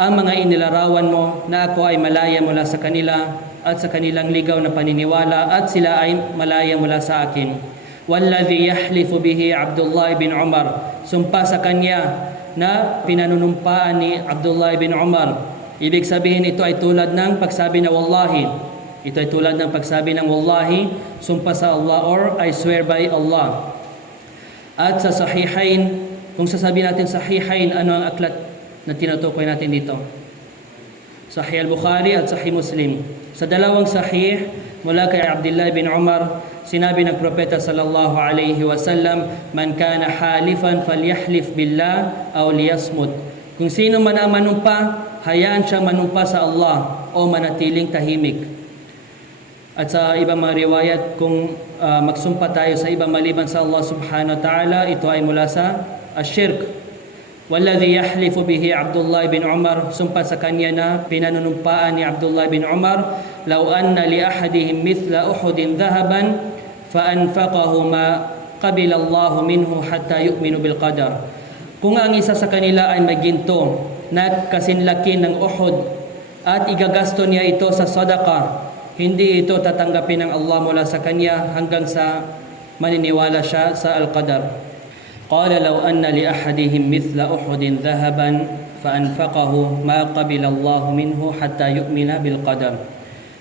ang mga inilarawan mo na ako ay malaya mula sa kanila at sa kanilang ligaw na paniniwala at sila ay malaya mula sa akin. Walladhi yahlifu bihi Abdullah bin Umar. Sumpa sa kanya na pinanunumpaan ni Abdullah bin Umar. Ibig sabihin, ito ay tulad ng pagsabi na wallahi. Ito ay tulad ng pagsabi ng wallahi, sumpa sa Allah or I swear by Allah. At sa sahihain, kung sasabihin natin sahihain, ano ang aklat na tinutukoy natin dito? Sahih al-Bukhari at Sahih Muslim. Sa dalawang sahih, mula kay Abdullah bin Umar, sinabi ng propeta sallallahu alaihi wasallam, man kana halifan falyahlif billah aw liyasmut. Kung sino man ang manumpa, hayaan siyang manumpa sa Allah o manatiling tahimik. At sa ibang mga riwayat, kung magsumpa tayo sa ibang maliban sa Allah subhanahu wa ta'ala, ito ay mula sa ashirk. Walladhi yahlifu bihi Abdullah bin Umar, sumpa sa kanya na pinanunumpaan ni Abdullah bin Umar, law anna li ahadihim mithla Uhudin dhahaban fa anfaqahu ma qabila Allah minhu hatta yu'minu bil qadar. Kung ang isa sa kanila ay may ginto na kasinlaki ng Uhud at igagasto niya ito sa sadaqa, hindi ito tatanggapin ng Allah mula sa kanya hanggang sa maniniwala siya sa al-qadar. قال لو أن لأحدهم مثل أحد ذهبا فأنفقه ما قبل الله منه حتى يؤمن بالقدر.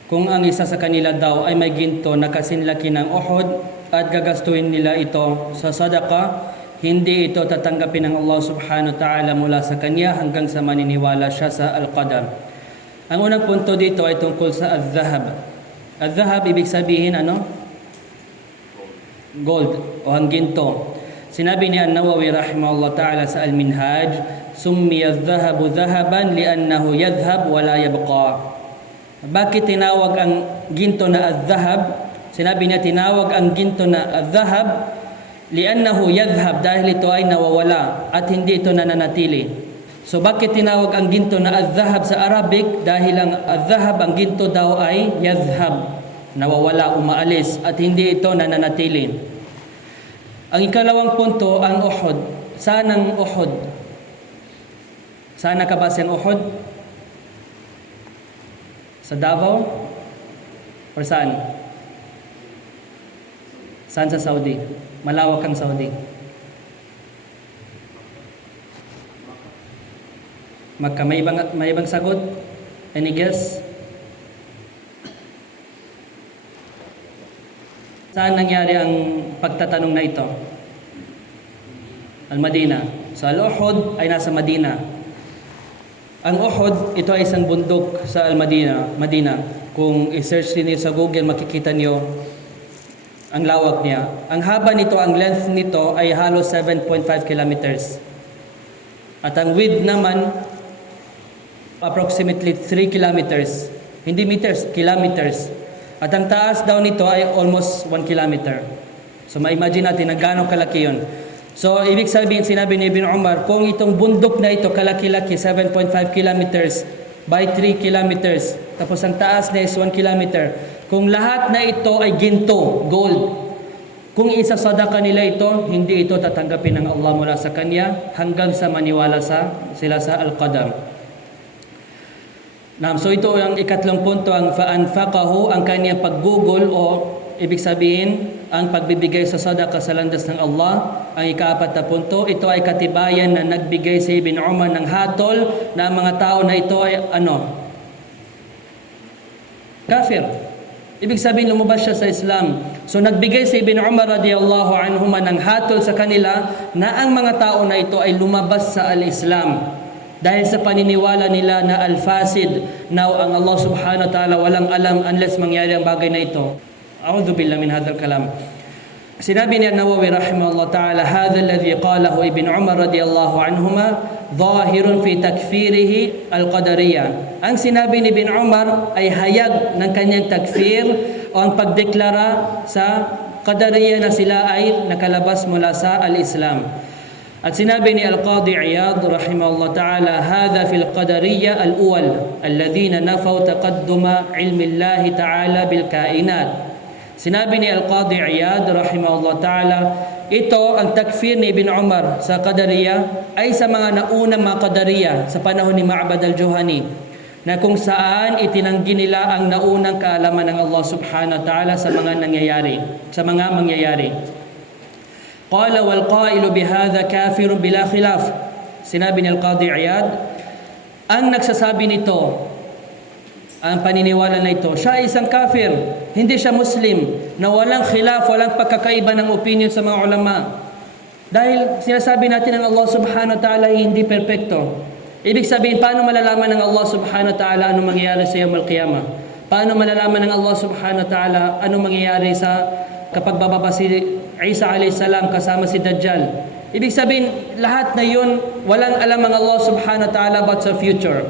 Kung ang isa sa kanila daw ay may ginto na kasinlaki ng Uhud at gagastuhin nila ito sa sadaqa, hindi ito tatanggapin ng Allah subhanahu wa ta'ala mula sa kanya hanggang sa maniniwala siya sa al-qadar. Ang unang punto dito ay tungkol sa al-dhahab. Al-dhahab ibig sabihin ano? Gold o ang ginto. Sinabi ni An-Nawawi rahimahullah ta'ala sa Al-Minhaj, summiya adh-dhahabu dhahaban li'annahu yadhhab wa la yabqa. Bakit tinawag ang ginto na adh-dhahab? Sinabi niya tinawag ang ginto na adh-dhahab li'annahu yadhhab, dahil ito ay nawawala at hindi ito nananatili. So bakit tinawag ang ginto na adh-dhahab sa Arabic? Dahil ang adh-dhahab, ang ginto daw ay yadhhab, nawawala, umaalis, at hindi ito nananatili. Ang ikalawang punto, ang Uhud. Saan ang Uhud? Saan nakabase ang Uhud? Sa Davao? Or saan? Saan sa Saudi? Malawak ang Saudi. Makkah. May ibang sagot? Any guess? Saan nangyari ang pagtatanong na ito? Al-Madina. So Al-Uhud ay nasa Madina. Ang Uhud, ito ay isang bundok sa Madina. Kung i-search niyo sa Google, makikita niyo ang lawak niya. Ang haba nito, ang length nito ay halos 7.5 kilometers. At ang width naman, approximately 3 kilometers. Hindi meters, kilometers. At ang taas daw nito ay almost 1 kilometer. So ma-imagine natin na gaano kalaki yun. So ibig sabihin, sinabi ni Ibn Umar, kung itong bundok na ito kalaki-laki, 7.5 kilometers by 3 kilometers, tapos ang taas na is 1 kilometer, kung lahat na ito ay ginto, gold, kung isasadaka nila ito, hindi ito tatanggapin ng Allah mula sa kanya hanggang sa maniwala sila sa al-qadar. So ito ang ikatlong punto, ang fa'anfaqahu, ang kanyang paggugol o ibig sabihin ang pagbibigay sa sadaqa sa landas ng Allah. Ang ikaapat na punto, ito ay katibayan na nagbigay si Ibn Umar ng hatol na ang mga tao na ito ay kafir. Ibig sabihin lumabas siya sa Islam. So nagbigay si Ibn Umar radiyallahu anhuma ng hatol sa kanila na ang mga tao na ito ay lumabas sa al-Islam. Dahil sa paniniwala nila na al-fasid, na ang Allah subhanahu wa ta'ala walang alam unless mangyari ang bagay na ito. A'udhu billah min hadhal kalam. Sinabi ni An-Nawawi rahimahullah ta'ala, hadha alladhi qalahu Ibn Umar radiyallahu anhuma zahirun fi takfirihi al-qadariyah. Ang sinabi ni Ibn Umar ay hayag ng kanyang takfir o ang pagdeklara sa qadariyah na sila ay nakalabas mula sa al-Islam. At sinabi ni Al-Qadi Iyad rahimahullah ta'ala, hadha fil qadariyya al-awwal alladhina nafaw taqadduma ilmi Allah ta'ala bil kainat. Sinabi ni Al-Qadi Iyad rahimahullah ta'ala, ito ang takfir ni Ibn Umar sa qadariyya ay sa mga naunang mga qadariyya sa panahon ni Ma'bad al-Juhani, na kung saan itinanggi nila ang naunang kaalaman ng Allah subhanahu wa ta'ala sa mga mangyayari. Qala wal qailu bihadha kafirun bila khilaf. Sinabi ni Al-Qadi Iyad, ang nagsasabi nito, ang paniniwala na ito, siya ay isang kafir, hindi siya Muslim, na walang khilaf, walang pagkakaiba ng opinion sa mga ulama. Dahil sinasabi natin ang Allah subhanahu wa ta'ala ay hindi perpekto. Ibig sabihin, paano malalaman ng Allah subhanahu wa ta'ala anong mangyayari sa Yawm al-Qiyamah? Paano malalaman ng Allah subhanahu wa ta'ala anong mangyayari kapag bababa si Isa alayhi salam kasama si Dajjal? Ibig sabihin, lahat na yun, walang alam ang Allah subhanahu wa ta'ala about sa future.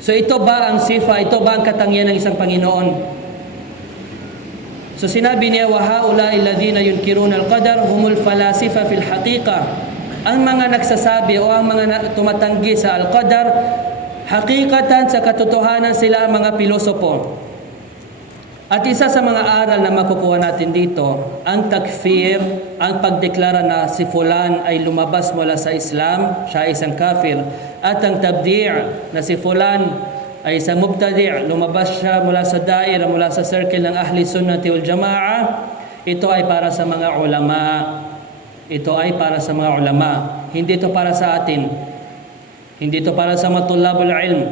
So ito ba ang sifa, ito ba ang katangian ng isang Panginoon? So sinabi niya, وَهَؤُلَاءِ الَّذِينَ يُنْكِرُونَ الْقَدَرَ هُمُ الْفَلَاسِفَةِ فِي الْحَقِيقَةِ. Ang mga nagsasabi o ang mga tumatanggi sa Al-Qadar, hakikatan sa katotohanan sila ang mga pilosopo. At isa sa mga aral na makukuha natin dito, ang takfir, ang pagdeklara na si fulan ay lumabas mula sa Islam, siya ay isang kafir, at ang tabdi' na si fulan ay isang mubtadi', lumabas siya mula sa daira, mula sa circle ng Ahli Sunnati wal Jama'ah, ito ay para sa mga ulama. Ito ay para sa mga ulama. Hindi ito para sa atin. Hindi ito para sa matulabul ilm.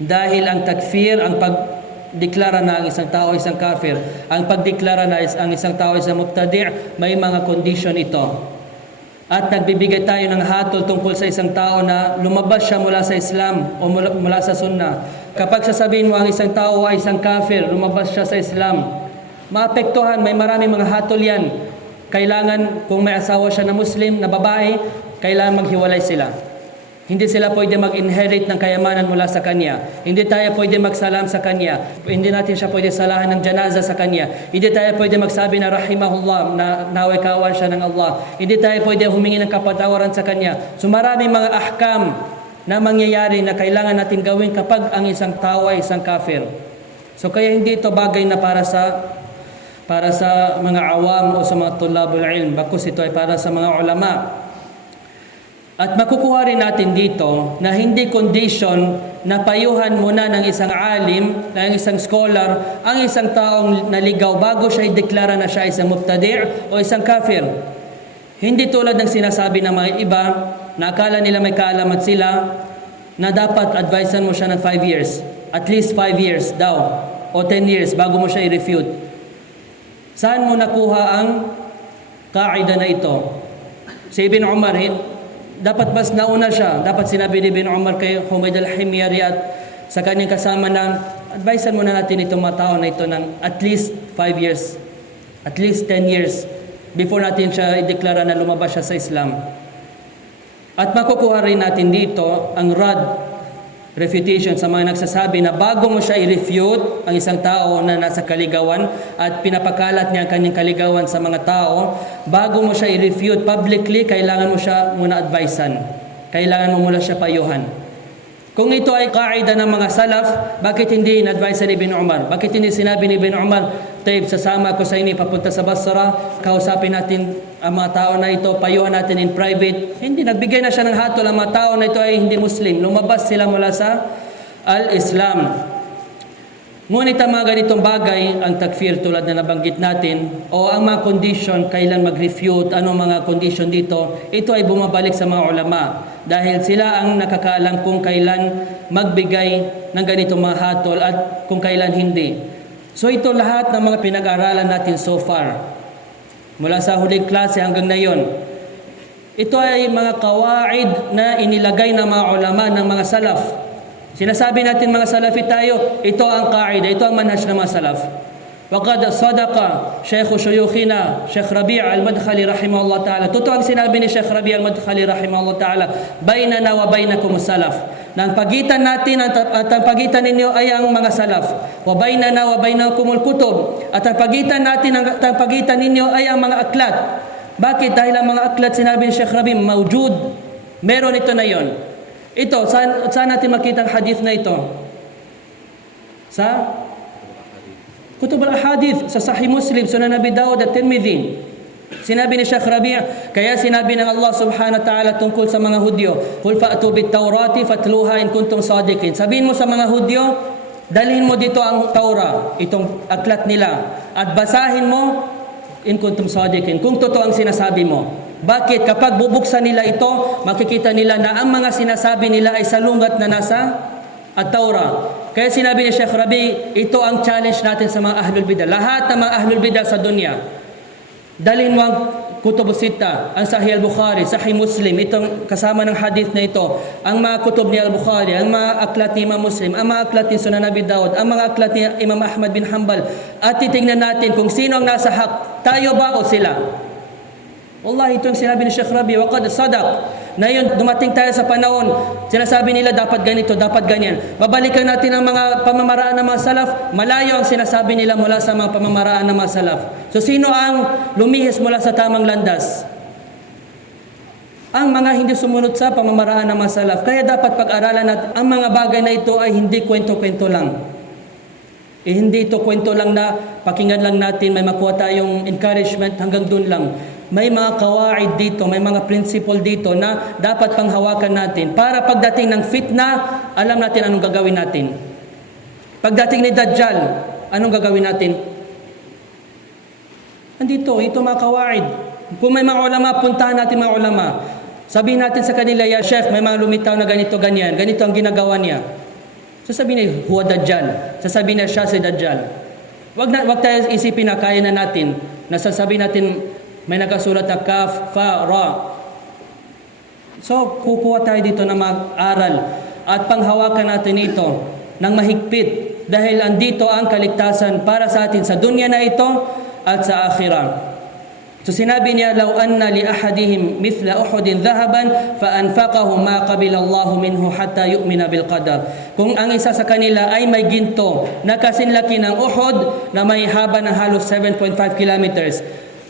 Dahil ang takfir, ang pagdeklara na ang isang tao isang kafir, ang pagdeklara na ang isang tao isang mubtadi', may mga condition ito. At nagbibigay tayo ng hatol tungkol sa isang tao na lumabas siya mula sa Islam o mula sa Sunnah. Kapag sasabihin mo ang isang tao ay isang kafir, lumabas siya sa Islam, maapektuhan, may maraming mga hatol yan. Kailangan, kung may asawa siya na Muslim, na babae, kailangan maghiwalay sila. Hindi sila pwede mag-inherit ng kayamanan mula sa kanya. Hindi tayo pwede magsalam sa kanya. Hindi natin siya pwede salahan ng janaza sa kanya. Hindi tayo pwede magsabi na rahimahullah, na naway kawan siya ng Allah. Hindi tayo pwede humingi ng kapatawaran sa kanya. So maraming mga ahkam na mangyayari na kailangan natin gawin kapag ang isang tao ay isang kafir. So kaya hindi ito bagay na para sa mga awam o sa mga tulabul ilm. Bakos ito ay para sa mga ulama. At makukuha rin natin dito na hindi condition na payuhan muna ng isang alim, ng isang scholar, ang isang taong naligaw bago siya ideklara na siya isang mubtadi' o isang kafir. Hindi tulad ng sinasabi ng mga iba na akala nila may kaalaman sila na dapat advisean mo siya ng 5 years. At least 5 years daw o 10 years bago mo siya i-refute. Saan mo nakuha ang kaida na ito? Si Ibn Umar, dapat mas nauna siya. Dapat sinabi ni Ibn Umar kay Humayd al-Himyari at sa kanyang kasama na advisean muna natin itong mga tao na ito ng at least 5 years, at least 10 years before natin siya ideklara na lumabas siya sa Islam. At makukuha rin natin dito ang refutation sa mga nagsasabi na bago mo siya i-refute ang isang tao na nasa kaligawan at pinapakalat niya ang kanyang kaligawan sa mga tao, bago mo siya i-refute publicly, kailangan mo siya muna advisean. Kailangan mo muna siya payuhan. Kung ito ay kaida ng mga salaf, bakit hindi in-advise ni Ibn Umar? Bakit hindi sinabi ni Ibn Umar, Taib, sasama ko sa inyo papunta sa Basra, kausapin natin ang mga tao na ito, payuhan natin in private. Hindi, nagbigay na siya ng hatol ang mga tao na ito ay hindi Muslim. Lumabas sila mula sa al-Islam. Ngunit ang mga ganitong bagay, ang takfir tulad na nabanggit natin, o ang mga condition, kailan mag-refute, anong mga condition dito, ito ay bumabalik sa mga ulama. Dahil sila ang nakakaalam kung kailan magbigay ng ganitong mga hatol at kung kailan hindi. So ito lahat ng mga pinag-aralan natin so far. Mula sa huling klase hanggang ngayon. Ito ay mga kawaid na inilagay ng mga ulama ng mga salaf. Sinasabi natin mga salafi tayo, ito ang kaida, ito ang manhaj ng mga salaf. وقد صدق شيخ شيوخنا شيخ ربيع المدخلي رحمه الله تعالى. Totoo ang sinabi ni Sheikh Rabi' al-Madkhali rahimahullah ta'ala, bainana wa bainakum salaf. Nang pagitan natin at ang pagitan ninyo ay ang mga salaf. Wa bainana wa bainakum al-kutub. At ang pagitan natin at ang pagitan ninyo ay ang mga aklat. Bakit? Dahil ang mga aklat, sinabi ni Sheikh Rabi', mawjud. Meron ito na yon. Ito, saan natin makita ang hadith na ito? Sa Kutub al-Ahadith, sa Sahih Muslim, Sunan Abi Dawud at Tirmidhi. Sinabi ni Sheikh Rabi', kaya sinabi ng Allah subhanahu wa ta'ala tungkol sa mga Hudyo, "Qul fa'tu bit-Taurati fatluha in kuntum sadiqin." Sabihin mo sa mga Hudyo, dalhin mo dito ang Taura, itong aklat nila, at basahin mo in kuntum sadiqin, kung totoo ang sinasabi mo. Bakit? Kapag bubuksan nila ito, makikita nila na ang mga sinasabi nila ay salungat na nasa at-Taura. Kaya sinabi ni Sheikh Rabi', ito ang challenge natin sa mga ahlul bidah. Lahat ng mga ahlul bidah sa dunya, dalhin mo ang Kutub Sita, ang Sahih al-Bukhari, Sahih Muslim, itong kasama ng hadith na ito, ang mga kutub ni al-Bukhari, ang mga aklat ni Imam Muslim, ang mga aklat ni Sunan Abi Dawud, ang mga aklat ni Imam Ahmad bin Hanbal, at titingnan natin kung sino ang nasa hak, tayo ba o sila? Wallahi, ito yung sinabi ni Sheikh Rabi, waqad sadaq. Na yun, dumating tayo sa panahon, sinasabi nila dapat ganito, dapat ganyan. Babalikan natin ang mga pamamaraan ng mga salaf, malayo ang sinasabi nila mula sa mga pamamaraan ng mga salaf. So sino ang lumihis mula sa tamang landas? Ang mga hindi sumunod sa pamamaraan ng mga salaf. Kaya dapat pag-aralan natin, ang mga bagay na ito ay hindi kwento-kwento lang. Hindi ito kwento lang na pakinggan lang natin, may makuha tayong encouragement, hanggang dun lang. May mga kawaid dito, may mga principle dito na dapat panghawakan natin para pagdating ng fitna, alam natin anong gagawin natin. Pagdating ni Dajjal, anong gagawin natin? Andito, ito mga kawaid. Kung may mga ulama, puntahan natin mga ulama. Sabihin natin sa kanila, ya Sheikh, may mga lumitaw na ganito, ganyan. Ganito ang ginagawa niya. Sasabihin niya, huwa Dajjal. Sasabihin niya, siya si Dajjal. Wag tayo isipin na kaya na natin. Nasasabihin natin, may nakasulat na kaf, fa, ra. So, kukuha tayo dito na mag-aral at panghawakan natin ito ng mahigpit dahil andito ang kaligtasan para sa atin sa dunya na ito at sa akhirah. So sinabi niya, law anna li ahadihim mithla uhudin dhahaban fa anfaqahu ma qabila Allahu minhu hatta yu'mina bil qadar. Kung ang isa sa kanila ay may ginto na kasinlaki ng Uhud na may haba ng halos 7.5 kilometers.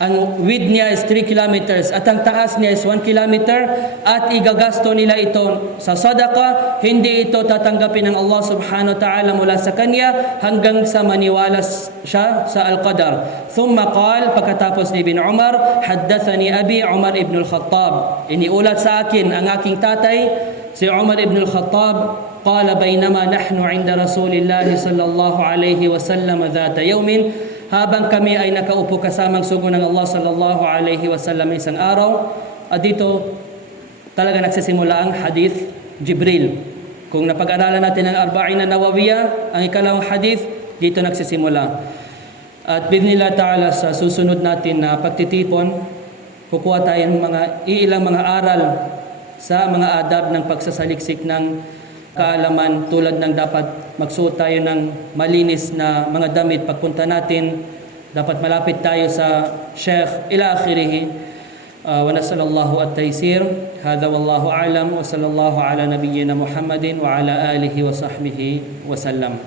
Ang width niya is 3 kilometers at ang taas niya is 1 kilometer at igagasto nila ito sa sadaqa, hindi ito tatanggapin ng Allah subhanahu wa ta'ala mula sa kanya hanggang sa maniwala siya sa Al-Qadar. Thumma qal, pagkatapos ni Ibn Umar, haddathani Abi Umar ibn al-Khattab. Iniulat sa akin ang aking tatay, si Umar ibn al-Khattab, qala bainama nahnu inda Rasulillahi sallallahu alayhi wa sallam dhata yawmin, habang kami ay nakaupo kasamang sugo ng Allah sallallahu alaihi wasallam isang araw, at dito talaga nagsisimula ang hadith Jibril. Kung napag-aralan natin ang Arba'in na Nawawiyah, ang ikalawang hadith, dito nagsisimula. At bidnillah ta'ala sa susunod natin na pagtitipon, kukuha tayo ng ilang mga aral sa mga adab ng pagsasaliksik ng kaalaman, tulad ng dapat magsuot tayo ng malinis na mga damit pagpunta natin, dapat malapit tayo sa Sheikh ila akhirih. Wa nasallallahu at-taysir. Hadha wallahu a'lam wa sallallahu ala nabiyyina Muhammadin wa ala alihi wa sahbihi wa sallam.